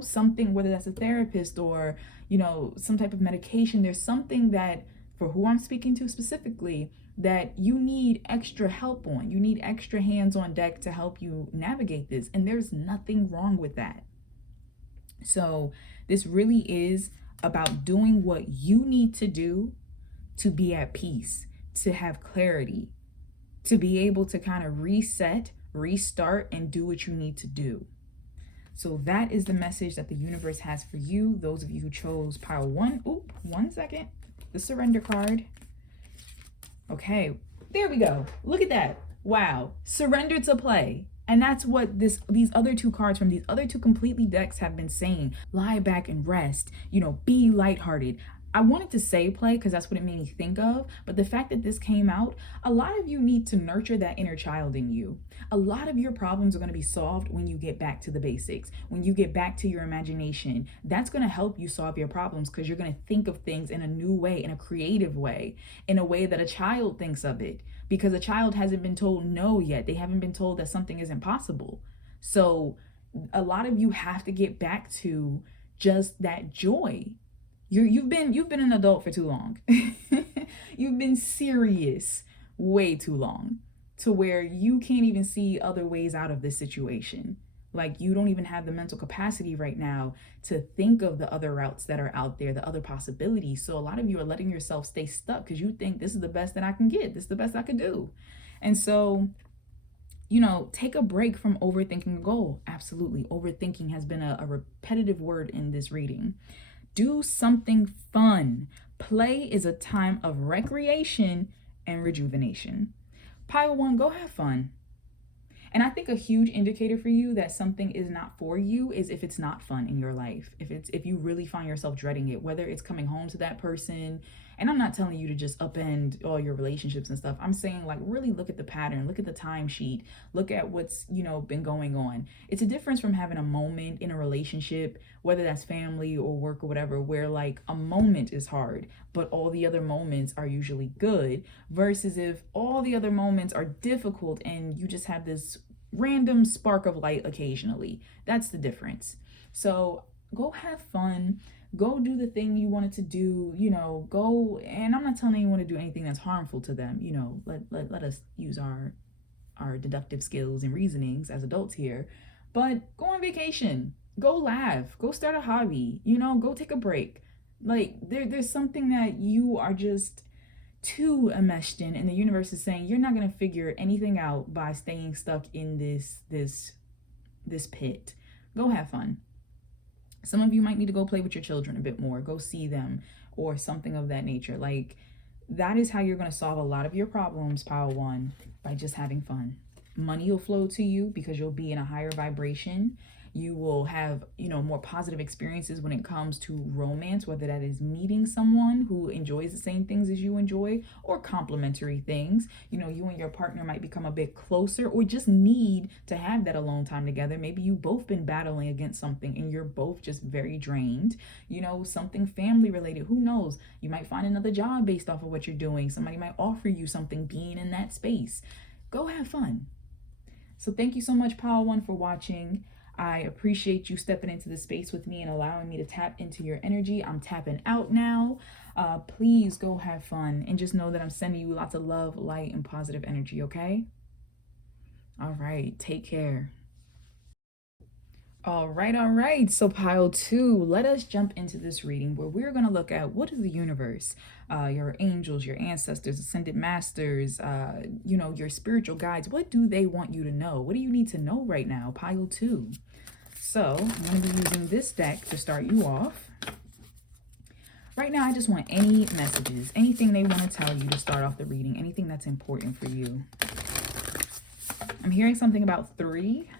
Something, whether that's a therapist or, some type of medication. There's something that, for who I'm speaking to specifically, that you need extra help on. You need extra hands on deck to help you navigate this. And there's nothing wrong with that. So this really is about doing what you need to do to be at peace, to have clarity, to be able to kind of reset, restart, and do what you need to do. So that is the message that the universe has for you. Those of you who chose pile one, one second, the surrender card. Okay, there we go. Look at that. Wow. Surrender to play. And that's what these other two cards from these other two completely decks have been saying. Lie back and rest, be lighthearted. I wanted to say play because that's what it made me think of. But the fact that this came out, a lot of you need to nurture that inner child in you. A lot of your problems are going to be solved when you get back to the basics, when you get back to your imagination. That's going to help you solve your problems because you're going to think of things in a new way, in a creative way, in a way that a child thinks of it. Because a child hasn't been told no yet. They haven't been told that something isn't possible. So a lot of you have to get back to just that joy. You've been an adult for too long. You've been serious way too long, to where you can't even see other ways out of this situation. Like, you don't even have the mental capacity right now to think of the other routes that are out there, the other possibilities. So a lot of you are letting yourself stay stuck because you think this is the best that I can get. This is the best I could do. And so, take a break from overthinking a goal. Absolutely. Overthinking has been a repetitive word in this reading. Do something fun. Play is a time of recreation and rejuvenation. Pile one, go have fun. And I think a huge indicator for you that something is not for you is if it's not fun in your life. If you really find yourself dreading it, whether it's coming home to that person. And I'm not telling you to just upend all your relationships and stuff. I'm saying, like, really look at the pattern, look at the timesheet, look at what's, been going on. It's a difference from having a moment in a relationship, whether that's family or work or whatever, where like a moment is hard, but all the other moments are usually good, versus if all the other moments are difficult and you just have this random spark of light occasionally. That's the difference. So go have fun. Go do the thing you wanted to do, go. And I'm not telling anyone to do anything that's harmful to them. Let us use our our deductive skills and reasonings as adults here. But go on vacation, go laugh, go start a hobby, you know, go take a break. Like there's something that you are just too enmeshed in, and the universe is saying you're not going to figure anything out by staying stuck in this pit. Go have fun. Some of you might need to go play with your children a bit more, go see them, or something of that nature. Like, that is how you're going to solve a lot of your problems, pile one, by just having fun. Money will flow to you because you'll be in a higher vibration. You will have, you know, more positive experiences when it comes to romance, whether that is meeting someone who enjoys the same things as you enjoy, or complementary things. You know, you and your partner might become a bit closer, or just need to have that alone time together. Maybe you both been battling against something and you're both just very drained. You know, something family related, who knows? You might find another job based off of what you're doing. Somebody might offer you something being in that space. Go have fun. So thank you so much, pile one, for watching. I appreciate you stepping into the space with me and allowing me to tap into your energy. I'm tapping out now. Please go have fun, and just know that I'm sending you lots of love, light, and positive energy, okay? All right, take care. All right. So pile two, let us jump into this reading where we're going to look at what is the universe, your angels, your ancestors, ascended masters, you know, your spiritual guides. What do they want you to know? What do you need to know right now? Pile two. So I'm going to be using this deck to start you off. Right now, I just want any messages, anything they want to tell you to start off the reading, anything that's important for you. I'm hearing something about 3.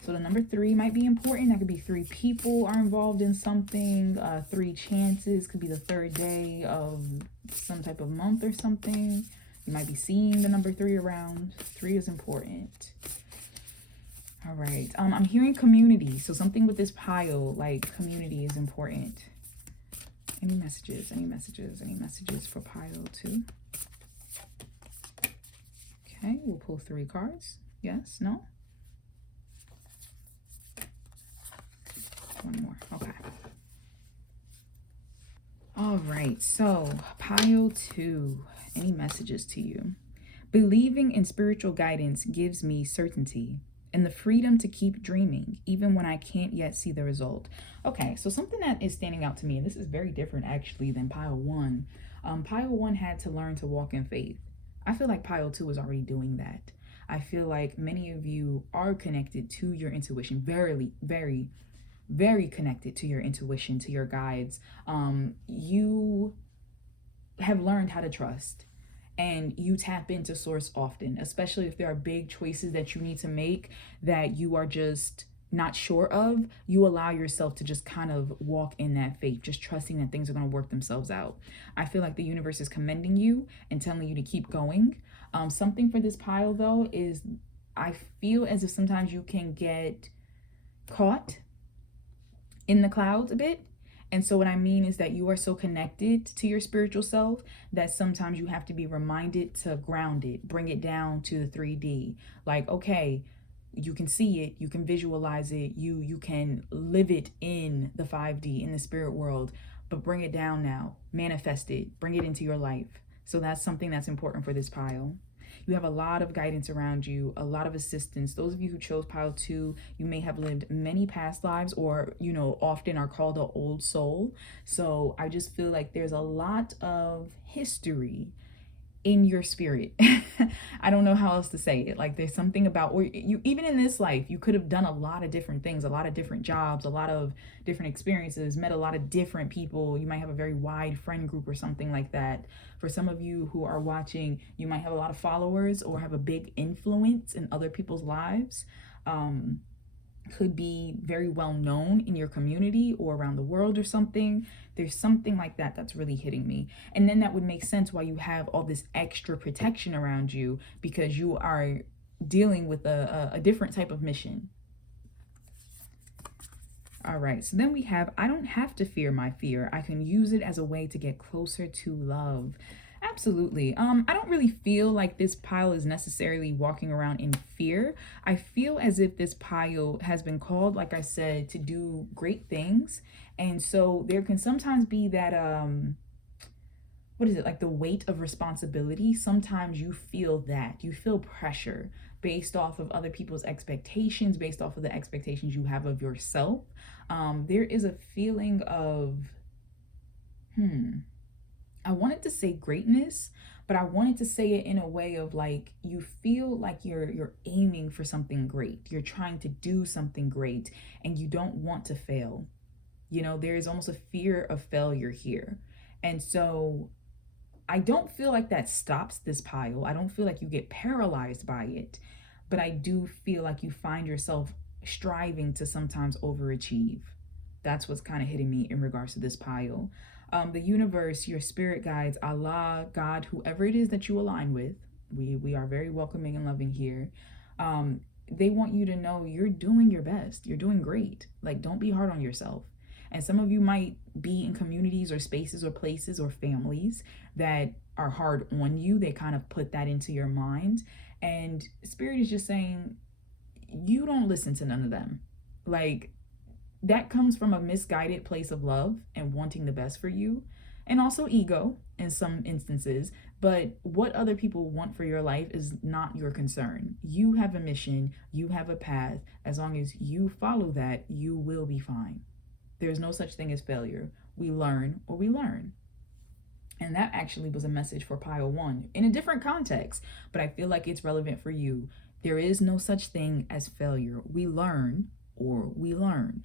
So the number 3 might be important. That could be 3 people are involved in something. 3 chances could be the 3rd day of some type of month or something. You might be seeing the number 3 around. 3 is important. All right. I'm hearing community. So something with this pile, like community, is important. Any messages? Any messages? Any messages for pile 2? Okay, we'll pull 3 cards. Yes? No? One more. Okay. All right. So pile 2. Any messages to you? Believing in spiritual guidance gives me certainty and the freedom to keep dreaming, even when I can't yet see the result. Okay, so something that is standing out to me, and this is very different actually than pile 1. Pile 1 had to learn to walk in faith. I feel like pile 2 is already doing that. I feel like many of you are connected to your intuition, very connected to your intuition, to your guides. You have learned how to trust, and you tap into source often, especially if there are big choices that you need to make that you are just not sure of. You allow yourself to just kind of walk in that faith, just trusting that things are going to work themselves out. I feel like the universe is commending you and telling you to keep going. Something for this pile though is, I feel as if sometimes you can get caught in the clouds a bit. And so what I mean is that you are so connected to your spiritual self that sometimes you have to be reminded to ground it, bring it down to the 3D. Like, okay, you can see it, you can visualize it, you can live it in the 5D, in the spirit world, but bring it down now, manifest it, bring it into your life. So that's something that's important for this pile. You have a lot of guidance around you, a lot of assistance. Those of you who chose pile 2, you may have lived many past lives, or, you know, often are called an old soul. So I just feel like there's a lot of history in your spirit. I don't know how else to say it. Like, there's something about, or you, even in this life, you could have done a lot of different things, a lot of different jobs, a lot of different experiences, met a lot of different people. You might have a very wide friend group or something like that. For some of you who are watching, you might have a lot of followers or have a big influence in other people's lives. Could be very well known in your community or around the world or something. There's something like that that's really hitting me. And then that would make sense why you have all this extra protection around you, because you are dealing with a different type of mission. All right, so then we have, I don't have to fear my fear. I can use it as a way to get closer to love. Absolutely. I don't really feel like this pile is necessarily walking around in fear. I feel as if this pile has been called, like I said, to do great things. And so there can sometimes be that what is it, like the weight of responsibility. Sometimes you feel that, you feel pressure based off of other people's expectations, based off of the expectations you have of yourself. There is a feeling of, I wanted to say greatness, but I wanted to say it in a way of like, you feel like you're aiming for something great. You're trying to do something great and you don't want to fail. You know, there is almost a fear of failure here. And so I don't feel like that stops this pile. I don't feel like you get paralyzed by it, but I do feel like you find yourself striving to sometimes overachieve. That's what's kind of hitting me in regards to this pile. The universe, your spirit guides, Allah, God, whoever it is that you align with, we are very welcoming and loving here. They want you to know you're doing your best. You're doing great. Like, don't be hard on yourself. And some of you might be in communities or spaces or places or families that are hard on you. They kind of put that into your mind. And Spirit is just saying, you don't listen to none of them. Like, that comes from a misguided place of love and wanting the best for you, and also ego in some instances. But what other people want for your life is not your concern. You have a mission, you have a path. As long as you follow that, you will be fine. There's no such thing as failure. We learn or we learn. And that actually was a message for pile one in a different context, but I feel like it's relevant for you. There is no such thing as failure. We learn or we learn.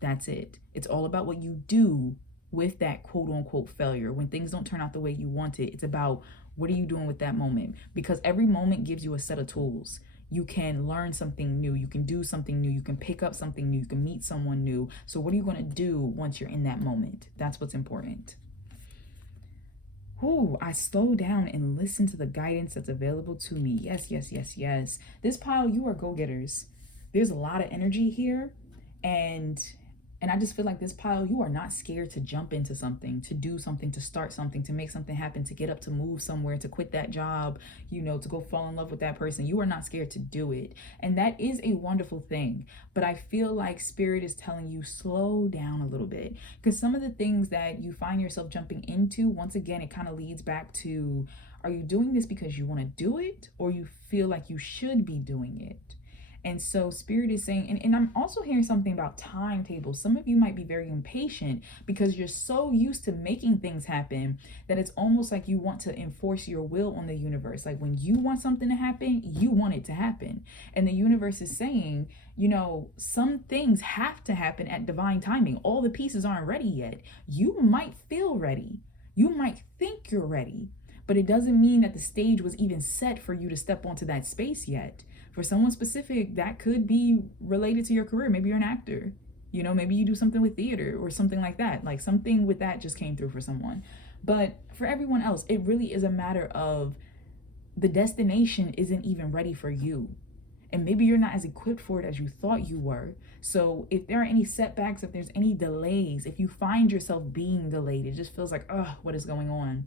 That's it. It's all about what you do with that quote unquote failure. When things don't turn out the way you want it, it's about what are you doing with that moment? Because every moment gives you a set of tools. You can learn something new. You can do something new. You can pick up something new. You can meet someone new. So what are you going to do once you're in that moment? That's what's important. Ooh, I slow down and listen to the guidance that's available to me. Yes, yes, yes, yes. This pile, you are go-getters. There's a lot of energy here. And I just feel like this pile, you are not scared to jump into something, to do something, to start something, to make something happen, to get up, to move somewhere, to quit that job, you know, to go fall in love with that person. You are not scared to do it. And that is a wonderful thing. But I feel like Spirit is telling you, slow down a little bit. Because some of the things that you find yourself jumping into, once again, it kind of leads back to, are you doing this because you want to do it, or you feel like you should be doing it? And so Spirit is saying, and I'm also hearing something about timetables. Some of you might be very impatient because you're so used to making things happen that it's almost like you want to enforce your will on the universe. Like when you want something to happen, you want it to happen. And the universe is saying, you know, some things have to happen at divine timing. All the pieces aren't ready yet. You might feel ready. You might think you're ready, but it doesn't mean that the stage was even set for you to step onto that space yet. For someone specific, that could be related to your career. Maybe you're an actor, you know, maybe you do something with theater or something like that. Like something with that just came through for someone. But for everyone else, it really is a matter of the destination isn't even ready for you. And maybe you're not as equipped for it as you thought you were. So if there are any setbacks, if there's any delays, if you find yourself being delayed, it just feels like, oh, what is going on?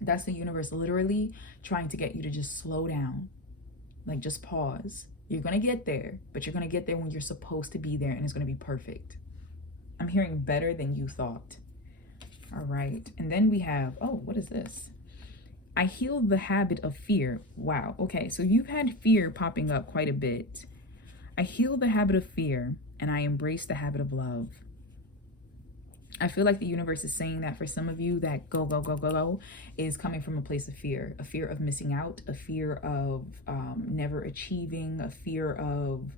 That's the universe literally trying to get you to just slow down. Like, just pause. You're going to get there, but you're going to get there when you're supposed to be there, and it's going to be perfect. I'm hearing better than you thought. All right. And then we have, oh, what is this? I healed the habit of fear. Wow. Okay. So you've had fear popping up quite a bit. I healed the habit of fear, and I embraced the habit of love. I feel like the universe is saying that for some of you, that go is coming from a place of fear of missing out, a fear of never achieving, a fear of,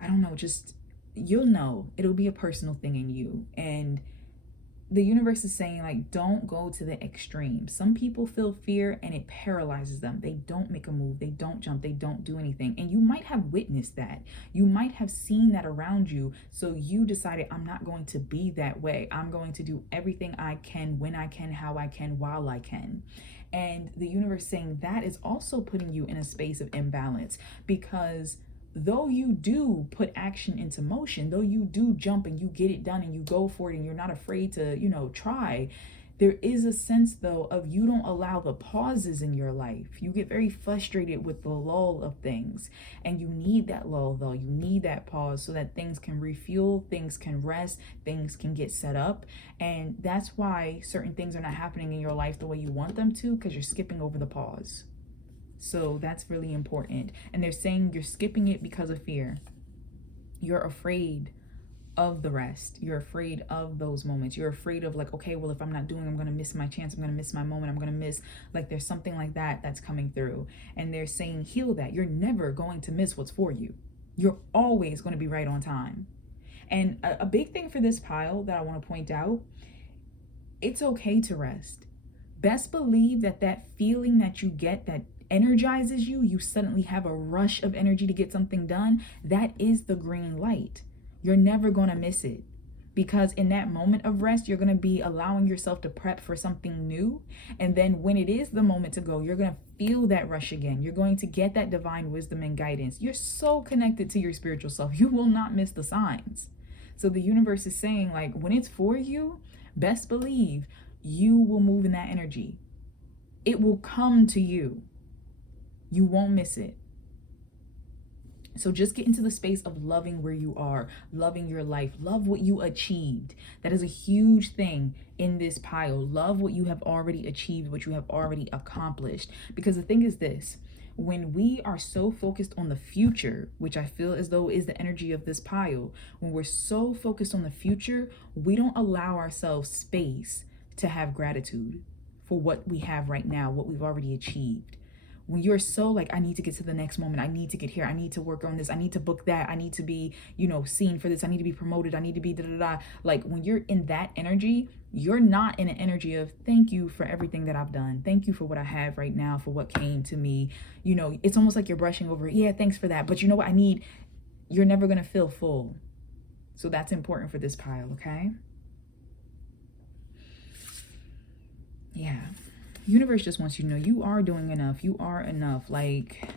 I don't know, just, you'll know, it'll be a personal thing in you. And the universe is saying, like, don't go to the extreme. Some people feel fear and it paralyzes them. They don't make a move. They don't jump. They don't do anything. And you might have witnessed that. You might have seen that around you. So you decided, I'm not going to be that way. I'm going to do everything I can, when I can, how I can, while I can. And the universe saying that is also putting you in a space of imbalance, because though you do put action into motion, though you do jump and you get it done and you go for it and you're not afraid to, you know, try, There is a sense, though, of you don't allow the pauses in your life. You get very frustrated with the lull of things. And you need that lull, though. You need that pause so that things can refuel, things can rest, things can get set up. And that's why certain things are not happening in your life the way you want them to, because you're skipping over the pause. So that's really important. And they're saying you're skipping it because of fear. You're afraid of the rest. You're afraid of those moments. You're afraid of like, okay, well, if I'm not doing, I'm going to miss my chance. I'm going to miss my moment. I'm going to miss, like, there's something like that that's coming through. And they're saying, heal that. You're never going to miss what's for you. You're always going to be right on time. And a big thing for this pile that I want to point out, it's okay to rest. Best believe that that feeling that you get that energizes you, you suddenly have a rush of energy to get something done, that is the green light. You're never going to miss it, because in that moment of rest, you're going to be allowing yourself to prep for something new. And then when it is the moment to go, you're going to feel that rush again. You're going to get that divine wisdom and guidance. You're so connected to your spiritual self. You will not miss the signs. So the universe is saying, like, when it's for you, best believe you will move in that energy. It will come to you. You won't miss it. So just get into the space of loving where you are, loving your life, love what you achieved. That is a huge thing in this pile. Love what you have already achieved, what you have already accomplished. Because the thing is this, when we are so focused on the future, which I feel as though is the energy of this pile, when we're so focused on the future, we don't allow ourselves space to have gratitude for what we have right now, what we've already achieved. When you're so like, I need to get to the next moment, I need to get here, I need to work on this, I need to book that, I need to be, seen for this, I need to be promoted, I need to be da-da-da. Like, when you're in that energy, you're not in an energy of thank you for everything that I've done. Thank you for what I have right now, for what came to me. It's almost like you're brushing over it. Yeah, thanks for that. But you know what I need? You're never going to feel full. So that's important for this pile, okay? Yeah. Universe just wants you to know you are doing enough. You are enough. Like,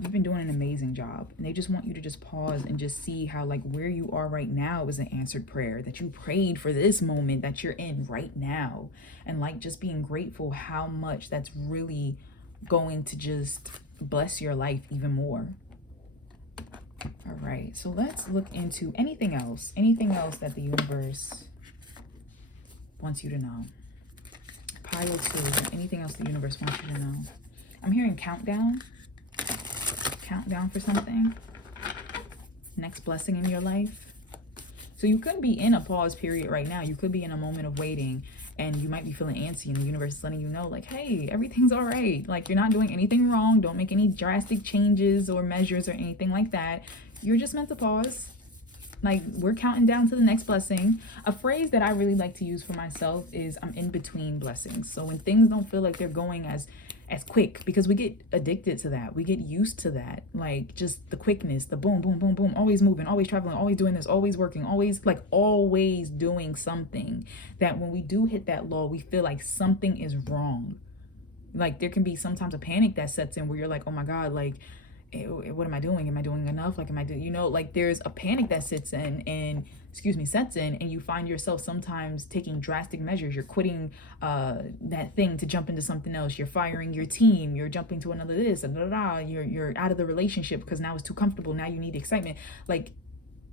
you've been doing an amazing job. And they just want you to just pause and just see how, like, where you are right now is an answered prayer. That you prayed for this moment that you're in right now. And, like, just being grateful how much that's really going to just bless your life even more. All right. So let's look into anything else. Anything else that the universe wants you to know. Pile 2, anything else the universe wants you to know. I'm hearing countdown. Countdown for something. Next blessing in your life. So you could be in a pause period right now. You could be in a moment of waiting, and you might be feeling antsy, and the universe is letting you know, like, hey, everything's all right. Like, you're not doing anything wrong. Don't make any drastic changes or measures or anything like that. You're just meant to pause. Like, we're counting down to the next blessing. A phrase that I really like to use for myself is I'm in between blessings. So when things don't feel like they're going as quick, because we get addicted to that. We get used to that. Like, just the quickness, the boom, boom, boom, boom, always moving, always traveling, always doing this, always working, always doing something, that when we do hit that lull, we feel like something is wrong. Like, there can be sometimes a panic that sets in where you're like, oh my God, like, what am I doing? Am I doing enough? Like, am I doing, like, there's a panic that sets in, and you find yourself sometimes taking drastic measures. You're quitting that thing to jump into something else. You're firing your team. You're jumping to another this, and you're out of the relationship because now it's too comfortable. Now you need excitement. Like,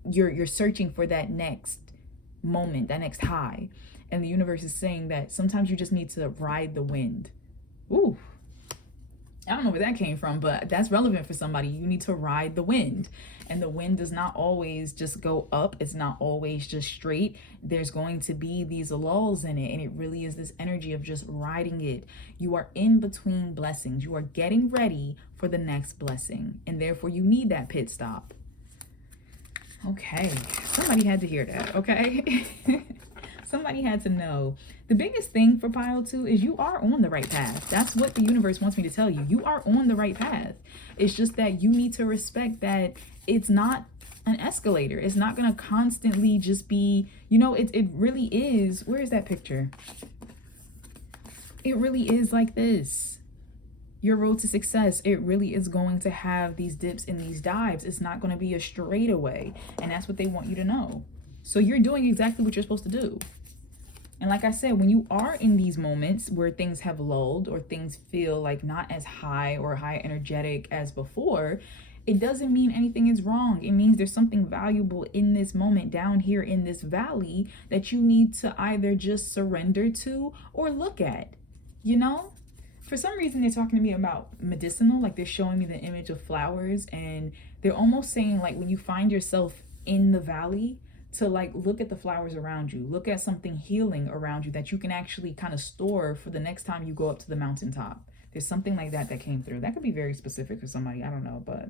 you're searching for that next moment, that next high. And the universe is saying that sometimes you just need to ride the wind. Ooh. I don't know where that came from, but that's relevant for somebody. You need to ride the wind. And the wind does not always just go up. It's not always just straight. There's going to be these lulls in it. And it really is this energy of just riding it. You are in between blessings. You are getting ready for the next blessing. And therefore, you need that pit stop. Okay. Somebody had to hear that, okay? Somebody had to know. The biggest thing for pile 2 is you are on the right path. That's what the universe wants me to tell you. You are on the right path. It's just that you need to respect that it's not an escalator. It's not going to constantly just be, it really is. Where is that picture? It really is like this. Your road to success, it really is going to have these dips and these dives. It's not going to be a straightaway. And that's what they want you to know. So you're doing exactly what you're supposed to do. And like I said, when you are in these moments where things have lulled or things feel like not as high or high energetic as before, it doesn't mean anything is wrong. It means there's something valuable in this moment down here in this valley that you need to either just surrender to or look at, you know? For some reason, they're talking to me about medicinal, like they're showing me the image of flowers, and they're almost saying, like, when you find yourself in the valley, to like look at the flowers around you, look at something healing around you that you can actually kind of store for the next time you go up to the mountaintop. There's something like that that came through. That could be very specific for somebody, I don't know, but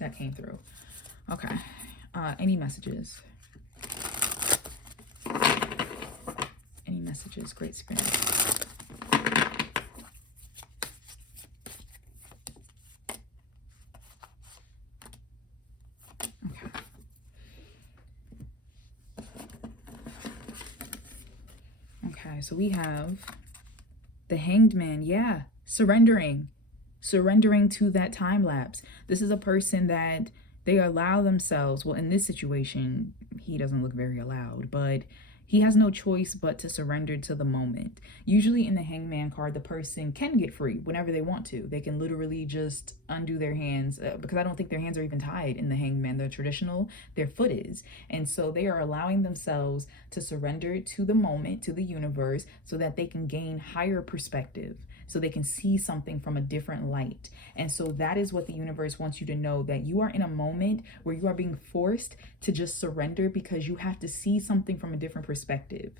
that came through. Okay. Any messages? Any messages? Great Spirit. Okay, so we have the Hanged Man. Yeah, surrendering to that time lapse. This is a person that they allow themselves, well, in this situation, he doesn't look very allowed, but he has no choice but to surrender to the moment. Usually in the Hangman card, the person can get free whenever they want to. They can literally just undo their hands, because I don't think their hands are even tied in the Hangman. The traditional, their foot is. And so they are allowing themselves to surrender to the moment, to the universe, so that they can gain higher perspective, so they can see something from a different light. And so that is what the universe wants you to know, that you are in a moment where you are being forced to just surrender because you have to see something from a different perspective.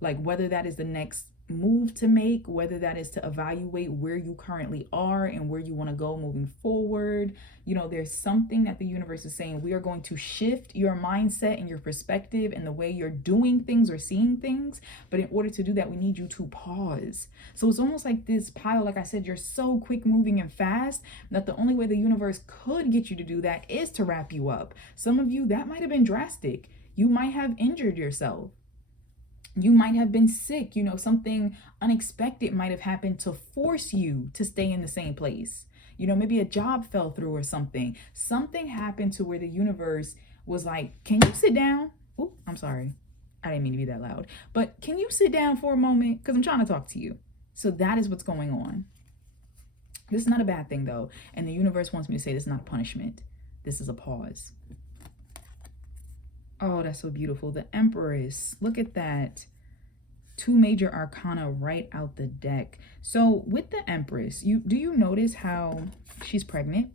Like whether that is the next move to make, whether that is to evaluate where you currently are and where you want to go moving forward. You know, there's something that the universe is saying, we are going to shift your mindset and your perspective and the way you're doing things or seeing things. But in order to do that, we need you to pause. So it's almost like this pile, like I said, you're so quick moving and fast that the only way the universe could get you to do that is to wrap you up. Some of you, that might have been drastic. You might have injured yourself. You might have been sick, you know, something unexpected might have happened to force you to stay in the same place. You know, maybe a job fell through or something. Something happened to where the universe was like, can you sit down? Oh, I'm sorry. I didn't mean to be that loud. But can you sit down for a moment? Because I'm trying to talk to you. So that is what's going on. This is not a bad thing, though. And the universe wants me to say this is not a punishment. This is a pause. Oh, that's so beautiful. The Empress. Look at that. 2 major arcana right out the deck. So with the Empress, do you notice how she's pregnant?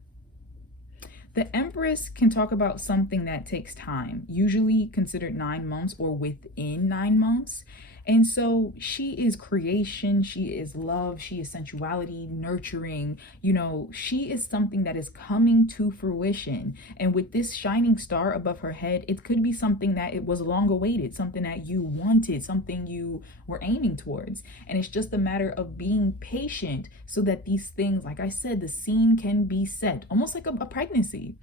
The Empress can talk about something that takes time, usually considered 9 months or within 9 months. And so she is creation, she is love, she is sensuality, nurturing. You know, she is something that is coming to fruition. And with this shining star above her head, it could be something that it was long awaited, something that you wanted, something you were aiming towards. And it's just a matter of being patient so that these things, like I said, the scene can be set, almost like a pregnancy.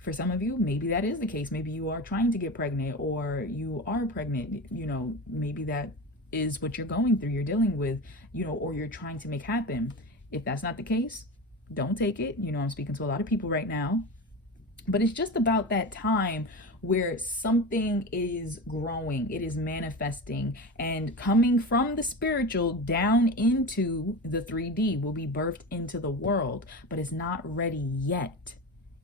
For some of you, maybe that is the case. Maybe you are trying to get pregnant or you are pregnant. You know, maybe that is what you're going through, you're dealing with, you know, or you're trying to make happen. If that's not the case, don't take it. You know, I'm speaking to a lot of people right now. But it's just about that time where something is growing, it is manifesting and coming from the spiritual down into the 3D, will be birthed into the world, but it's not ready yet.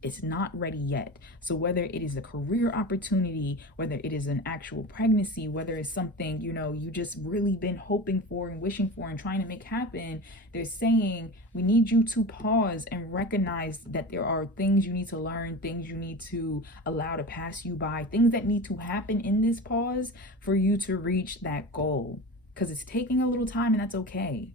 It's not ready yet. So whether it is a career opportunity, whether it is an actual pregnancy, whether it's something, you know, you just really been hoping for and wishing for and trying to make happen, they're saying we need you to pause and recognize that there are things you need to learn, things you need to allow to pass you by, things that need to happen in this pause for you to reach that goal. Because it's taking a little time and that's okay.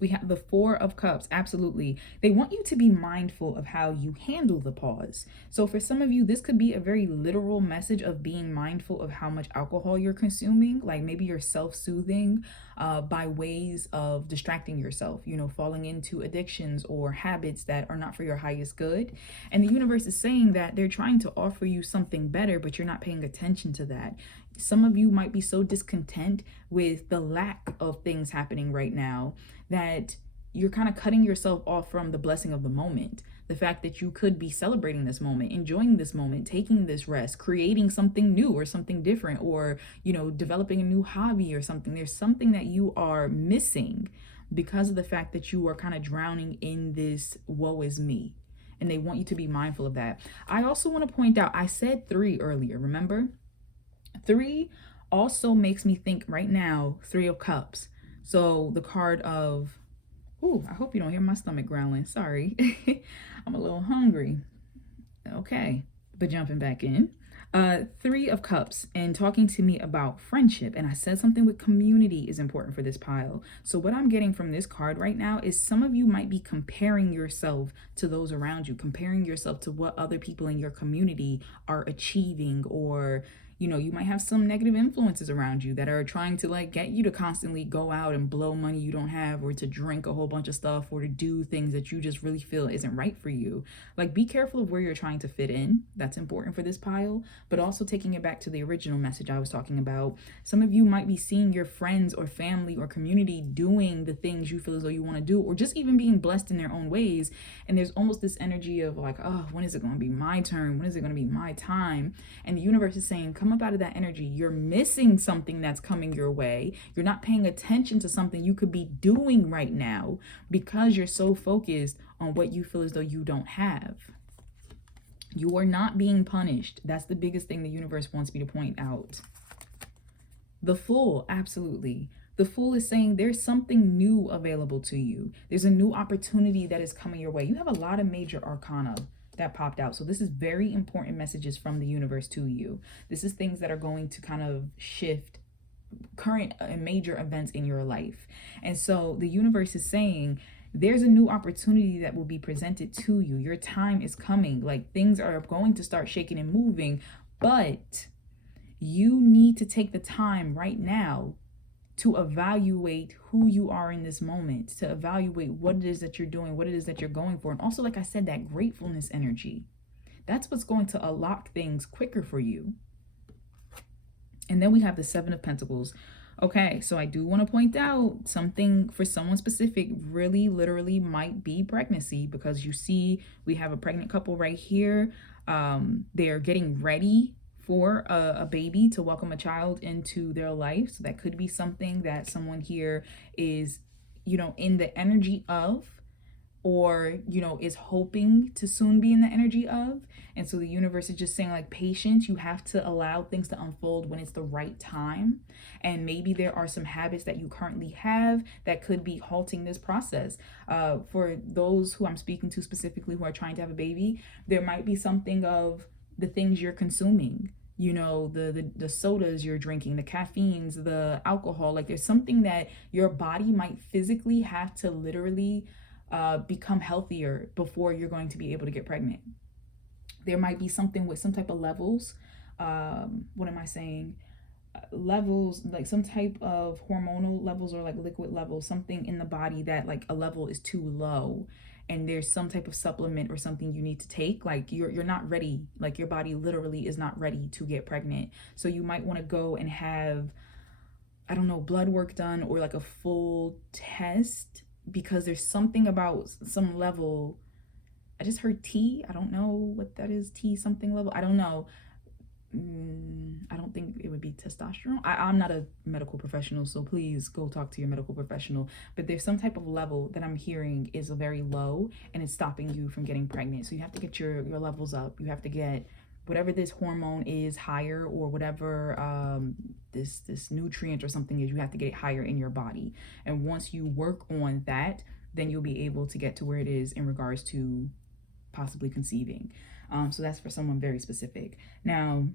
We have the 4 of Cups. Absolutely. They want you to be mindful of how you handle the pause. So for some of you, this could be a very literal message of being mindful of how much alcohol you're consuming. Like maybe you're self-soothing by ways of distracting yourself, you know, falling into addictions or habits that are not for your highest good. And the universe is saying that they're trying to offer you something better, but you're not paying attention to that. Some of you might be so discontent with the lack of things happening right now that you're kind of cutting yourself off from the blessing of the moment. The fact that you could be celebrating this moment, enjoying this moment, taking this rest, creating something new or something different, or, developing a new hobby or something. There's something that you are missing because of the fact that you are kind of drowning in this woe is me. And they want you to be mindful of that. I also want to point out, I said 3 earlier, remember? 3 also makes me think right now, 3 of Cups. So the card of, I hope you don't hear my stomach growling. Sorry. I'm a little hungry. Okay, but jumping back in. 3 of Cups and talking to me about friendship. And I said something with community is important for this pile. So what I'm getting from this card right now is some of you might be comparing yourself to those around you, comparing yourself to what other people in your community are achieving, or you might have some negative influences around you that are trying to like get you to constantly go out and blow money you don't have, or to drink a whole bunch of stuff, or to do things that you just really feel isn't right for you. Like, be careful of where you're trying to fit in. That's important for this pile. But also taking it back to the original message I was talking about, some of you might be seeing your friends or family or community doing the things you feel as though you want to do, or just even being blessed in their own ways. And there's almost this energy of like, oh, when is it going to be my turn? When is it going to be my time? And the universe is saying, come up out of that energy. You're missing something that's coming your way. You're not paying attention to something you could be doing right now because you're so focused on what you feel as though you don't have. You are not being punished. That's the biggest thing the universe wants me to point out. The Fool, absolutely. The Fool is saying there's something new available to you. There's a new opportunity that is coming your way. You have a lot of major arcana that popped out. So this is very important messages from the universe to you. This is things that are going to kind of shift current and major events in your life. And so the universe is saying there's a new opportunity that will be presented to you. Your time is coming. Like, things are going to start shaking and moving, but you need to take the time right now to evaluate who you are in this moment, to evaluate what it is that you're doing, what it is that you're going for. And also, like I said, that gratefulness energy. That's what's going to unlock things quicker for you. And then we have the 7 of Pentacles. Okay, so I do want to point out something for someone specific really literally might be pregnancy, because you see we have a pregnant couple right here. They're getting ready for a baby, to welcome a child into their life. So that could be something that someone here is, in the energy of, or, is hoping to soon be in the energy of. And so the universe is just saying, like, patience. You have to allow things to unfold when it's the right time. And maybe there are some habits that you currently have that could be halting this process. For those who I'm speaking to specifically who are trying to have a baby, there might be something of the things you're consuming, the sodas you're drinking, the caffeines, the alcohol. Like, there's something that your body might physically have to literally become healthier before you're going to be able to get pregnant. There might be something with some type of levels. What am I saying? Levels, like some type of hormonal levels, or like liquid levels, something in the body that like a level is too low, and there's some type of supplement or something you need to take. Like, you're not ready. Like, your body literally is not ready to get pregnant. So you might want to go and have, I don't know, blood work done, or like a full test, because there's something about some level. I just heard T. I don't know what that is. T something level. I don't know. I don't think it would be testosterone. I'm not a medical professional, so please go talk to your medical professional. But there's some type of level that I'm hearing is very low, and it's stopping you from getting pregnant. So you have to get your levels up. You have to get whatever this hormone is higher, or whatever this nutrient or something is. You have to get it higher in your body. And once you work on that, then you'll be able to get to where it is in regards to possibly conceiving. So that's for someone very specific. Now,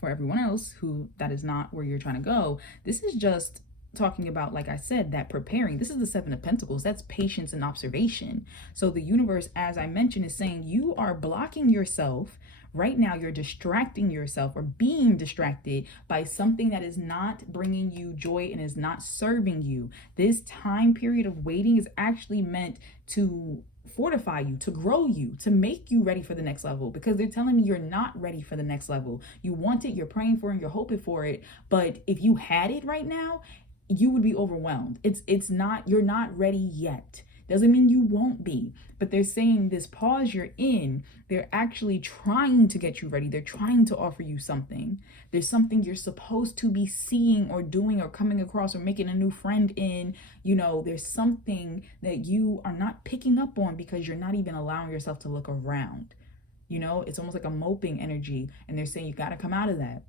for everyone else who that is not where you're trying to go, this is just talking about, like I said, that preparing. This is the 7 of Pentacles. That's patience and observation. So the universe, as I mentioned, is saying you are blocking yourself right now. You're distracting yourself, or being distracted by something that is not bringing you joy and is not serving you. This time period of waiting is actually meant to fortify you, to grow you, to make you ready for the next level, because they're telling me you're not ready for the next level. You want it, you're praying for it, and you're hoping for it, but if you had it right now, you would be overwhelmed. It's not, you're not ready yet. Doesn't mean you won't be, but they're saying this pause you're in, they're actually trying to get you ready. They're trying to offer you something. There's something you're supposed to be seeing or doing or coming across or making a new friend in. There's something that you are not picking up on because you're not even allowing yourself to look around. It's almost like a moping energy, and they're saying you got to come out of that.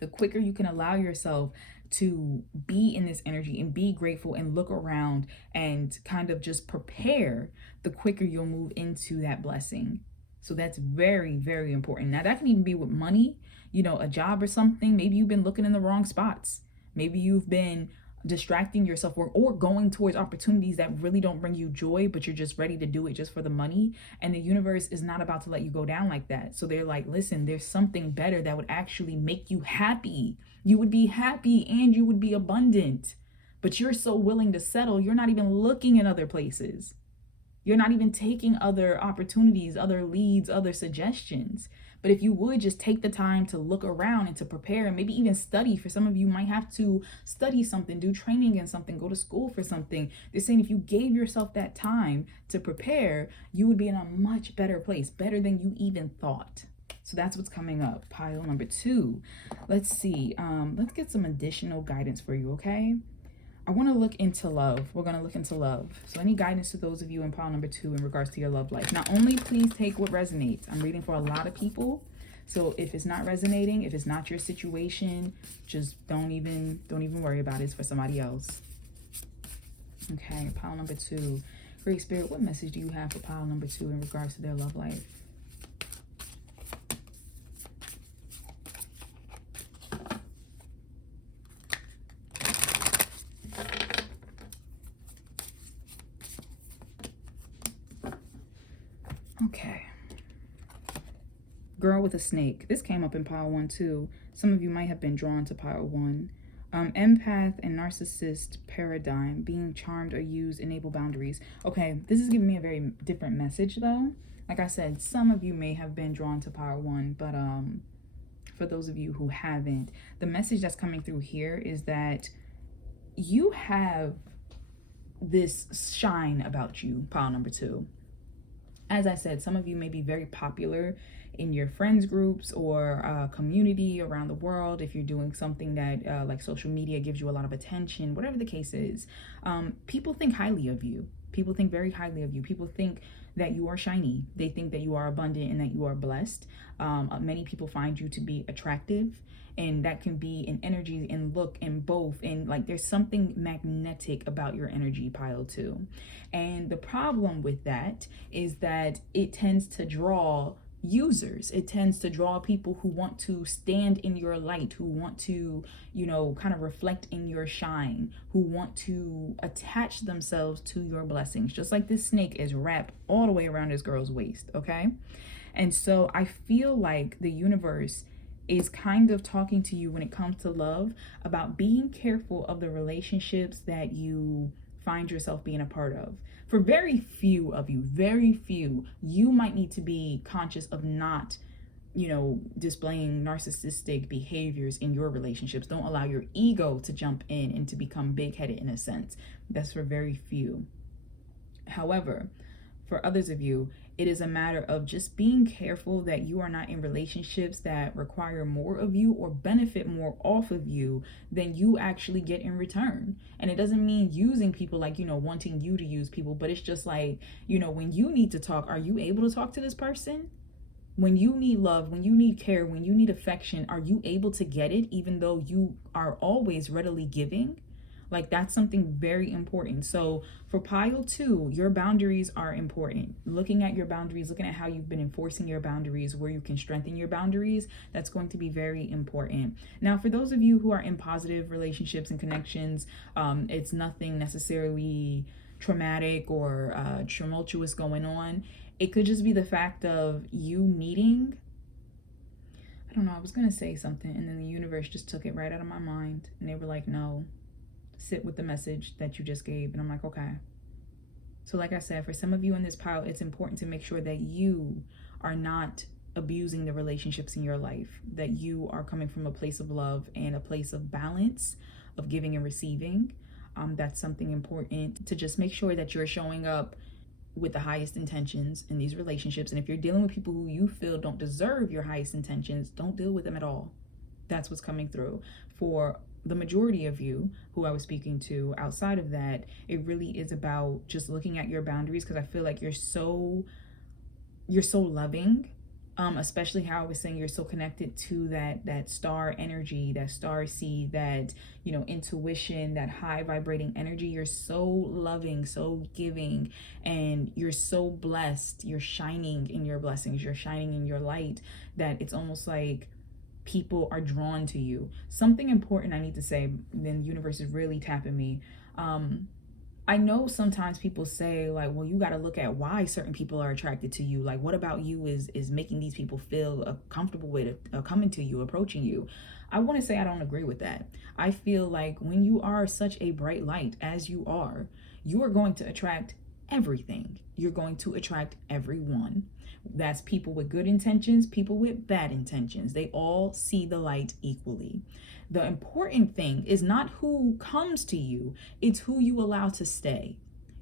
The quicker you can allow yourself to be in this energy and be grateful and look around and kind of just prepare, the quicker you'll move into that blessing. So that's very, very important. Now, that can even be with money, a job or something. Maybe you've been looking in the wrong spots. Maybe you've been distracting yourself or going towards opportunities that really don't bring you joy, but you're just ready to do it just for the money. And the universe is not about to let you go down like that. So they're like, listen, there's something better that would actually make you happy. You would be happy and you would be abundant, but you're so willing to settle. You're not even looking in other places. You're not even taking other opportunities, other leads, other suggestions. But if you would just take the time to look around and to prepare and maybe even study, for some of you might have to study something, do training in something, go to school for something. They're saying if you gave yourself that time to prepare, you would be in a much better place, better than you even thought. So that's what's coming up. Pile number 2. Let's see. Let's get some additional guidance for you, okay? I want to look into love. We're going to look into love. So any guidance to those of you in pile number 2 in regards to your love life. Not only please take what resonates. I'm reading for a lot of people. So if it's not resonating, if it's not your situation, just don't even worry about it. It's for somebody else. Okay, pile number 2. Great Spirit, what message do you have for pile number 2 in regards to their love life? Okay. Girl with a snake. This came up in pile 1 too. Some of you might have been drawn to pile 1. Empath and narcissist paradigm. Being charmed or used enable boundaries. Okay, this is giving me a very different message though. Like I said, some of you may have been drawn to pile 1, but for those of you who haven't, the message that's coming through here is that you have this shine about you, pile number 2. As I said, some of you may be very popular in your friends groups or community around the world. If you're doing something that like social media gives you a lot of attention, whatever the case is, people think highly of you. People think very highly of you. People think that you are shiny. They think that you are abundant and that you are blessed. Many people find you to be attractive, and that can be in energy and look and both. And like there's something magnetic about your energy, pile 2. And the problem with that is that it tends to draw users. It tends to draw people who want to stand in your light, who want to, kind of reflect in your shine, who want to attach themselves to your blessings. Just like this snake is wrapped all the way around this girl's waist, okay? And so I feel like the universe is kind of talking to you when it comes to love about being careful of the relationships that you find yourself being a part of. For very few of you, you might need to be conscious of not, displaying narcissistic behaviors in your relationships. Don't allow your ego to jump in and to become big-headed in a sense. That's for very few. However, for others of you, it is a matter of just being careful that you are not in relationships that require more of you or benefit more off of you than you actually get in return. And it doesn't mean using people like, wanting you to use people, but it's just like, when you need to talk, are you able to talk to this person? When you need love, when you need care, when you need affection, are you able to get it even though you are always readily giving? Like that's something very important. So for pile 2, your boundaries are important. Looking at your boundaries, looking at how you've been enforcing your boundaries, where you can strengthen your boundaries, that's going to be very important. Now, for those of you who are in positive relationships and connections, it's nothing necessarily traumatic or tumultuous going on. It could just be the fact of you needing, I don't know, I was going to say something and then the universe just took it right out of my mind and they were like, no, sit with the message that you just gave. And I'm like, okay. So like I said, for some of you in this pile, it's important to make sure that you are not abusing the relationships in your life, that you are coming from a place of love and a place of balance, of giving and receiving. That's something important to just make sure that you're showing up with the highest intentions in these relationships. And if you're dealing with people who you feel don't deserve your highest intentions, don't deal with them at all. That's what's coming through. For the majority of you who I was speaking to outside of that, it really is about just looking at your boundaries, because I feel like you're so loving, especially how I was saying you're so connected to that star energy, that star seed, that intuition, that high vibrating energy. You're so loving, so giving, and you're so blessed. You're shining in your blessings, you're shining in your light, that it's almost like people are drawn to you. Something important I need to say, then the universe is really tapping me. I know sometimes people say, like, well, you got to look at why certain people are attracted to you. Like, what about you is making these people feel comfortable with coming to you, approaching you? I want to say I don't agree with that. I feel like when you are such a bright light as you are going to attract everything. You're going to attract everyone. That's people with good intentions, people with bad intentions. They all see the light equally. The important thing is not who comes to you, it's who you allow to stay.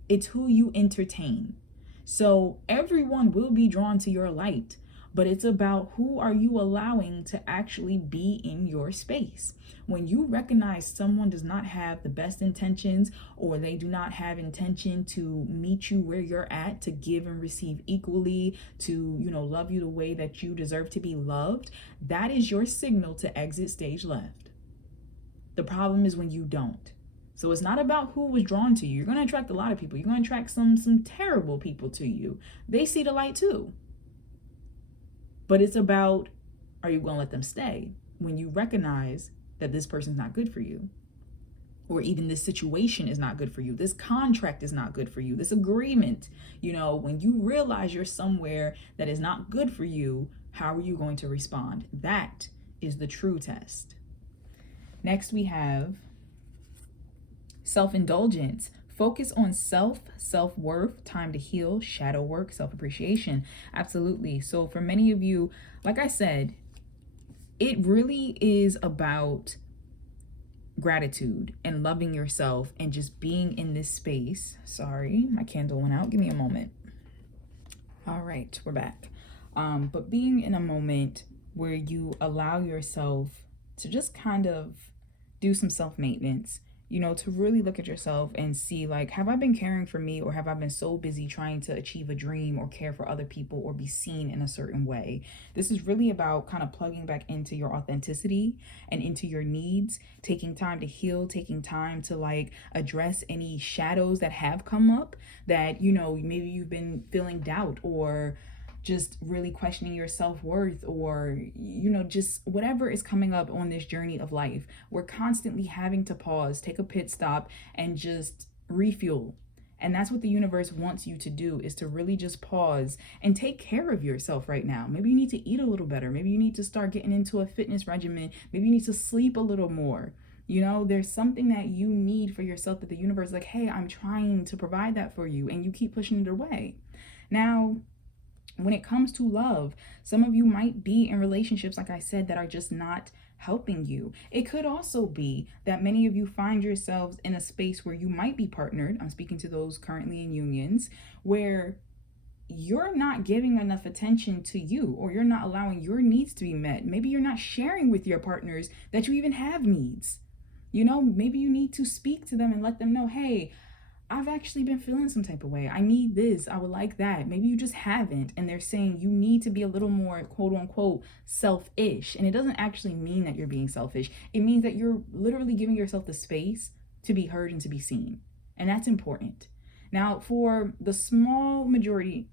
It's who you entertain. So everyone will be drawn to your light, but it's about who are you allowing to actually be in your space. When you recognize someone does not have the best intentions, or they do not have intention to meet you where you're at, to give and receive equally, to love you the way that you deserve to be loved, that is your signal to exit stage left. The problem is when you don't. So it's not about who was drawn to you. You're going to attract a lot of people. You're going to attract some terrible people to you. They see the light too. But it's about, are you going to let them stay when you recognize that this person's not good for you? Or even this situation is not good for you. This contract is not good for you. This agreement, when you realize you're somewhere that is not good for you, how are you going to respond? That is the true test. Next, we have self-indulgence. Focus on self-worth, time to heal, shadow work, self-appreciation. Absolutely. So for many of you, like I said, it really is about gratitude and loving yourself and just being in this space. Sorry, my candle went out. Give me a moment. All right, we're back. But being in a moment where you allow yourself to just kind of do some self-maintenance, to really look at yourself and see, like, have I been caring for me, or have I been so busy trying to achieve a dream or care for other people or be seen in a certain way? This is really about kind of plugging back into your authenticity and into your needs, taking time to heal, taking time to like address any shadows that have come up that, maybe you've been feeling doubt, or just really questioning your self-worth, or just whatever is coming up on this journey of life. We're constantly having to pause, take a pit stop, and just refuel. And that's what the universe wants you to do, is to really just pause and take care of yourself right now. Maybe you need to eat a little better. Maybe you need to start getting into a fitness regimen. Maybe you need to sleep a little more. There's something that you need for yourself that the universe is like, hey, I'm trying to provide that for you, and you keep pushing it away. Now, when it comes to love, some of you might be in relationships, like I said, that are just not helping you. It could also be that many of you find yourselves in a space where you might be partnered. I'm speaking to those currently in unions, where you're not giving enough attention to you, or you're not allowing your needs to be met. Maybe you're not sharing with your partners that you even have needs. Maybe you need to speak to them and let them know, hey, I've actually been feeling some type of way. I need this. I would like that. Maybe you just haven't. And they're saying you need to be a little more, quote unquote, selfish. And it doesn't actually mean that you're being selfish. It means that you're literally giving yourself the space to be heard and to be seen. And that's important. Now, for the small minority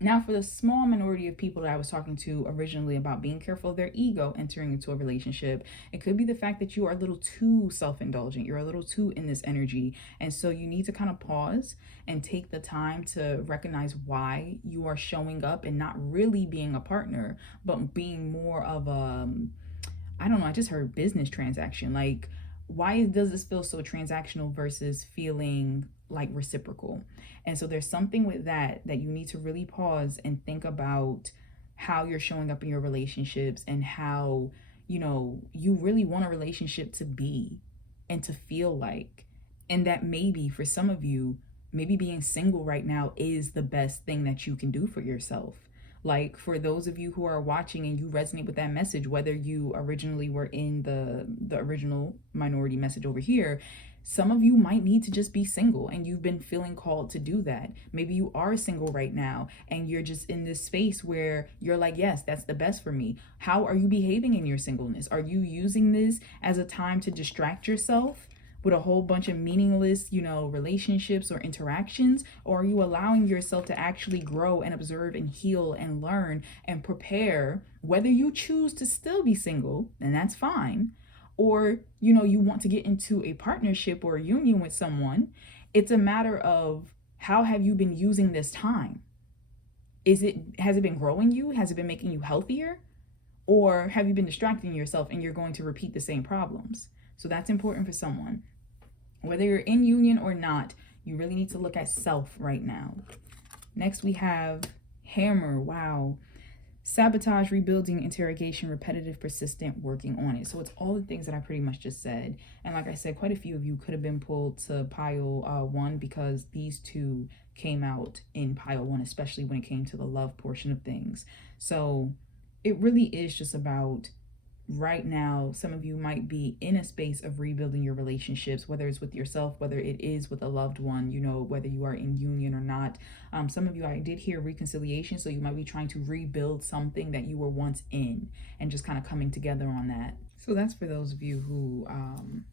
of people that I was talking to originally about being careful of their ego entering into a relationship, it could be the fact that you are a little too self-indulgent. You're a little too in this energy. And so you need to kind of pause and take the time to recognize why you are showing up and not really being a partner, but being more of I just heard business transaction. Like, why does this feel so transactional versus feeling like reciprocal? And so there's something with that you need to really pause and think about how you're showing up in your relationships, and how, you really want a relationship to be and to feel like. And that maybe for some of you, maybe being single right now is the best thing that you can do for yourself. Like for those of you who are watching and you resonate with that message, whether you originally were in the original minority message over here, some of you might need to just be single and you've been feeling called to do that. Maybe you are single right now and you're just in this space where you're like, yes, that's the best for me. How are you behaving in your singleness? Are you using this as a time to distract yourself with a whole bunch of meaningless, relationships or interactions? Or are you allowing yourself to actually grow and observe and heal and learn and prepare, whether you choose to still be single, and that's fine, or, you want to get into a partnership or a union with someone? It's a matter of how have you been using this time? Has it been growing you? Has it been making you healthier? Or have you been distracting yourself and you're going to repeat the same problems? So that's important for someone. Whether you're in union or not, you really need to look at self right now. Next we have Hammer. Wow. Sabotage, rebuilding, interrogation, repetitive, persistent, working on it. So it's all the things that I pretty much just said. And like I said, quite a few of you could have been pulled to pile 1 because these two came out in pile 1, especially when it came to the love portion of things. So it really is just about right now, some of you might be in a space of rebuilding your relationships, whether it's with yourself, whether it is with a loved one, whether you are in union or not. Some of you, I did hear reconciliation, so you might be trying to rebuild something that you were once in and just kind of coming together on that. So that's for those of you who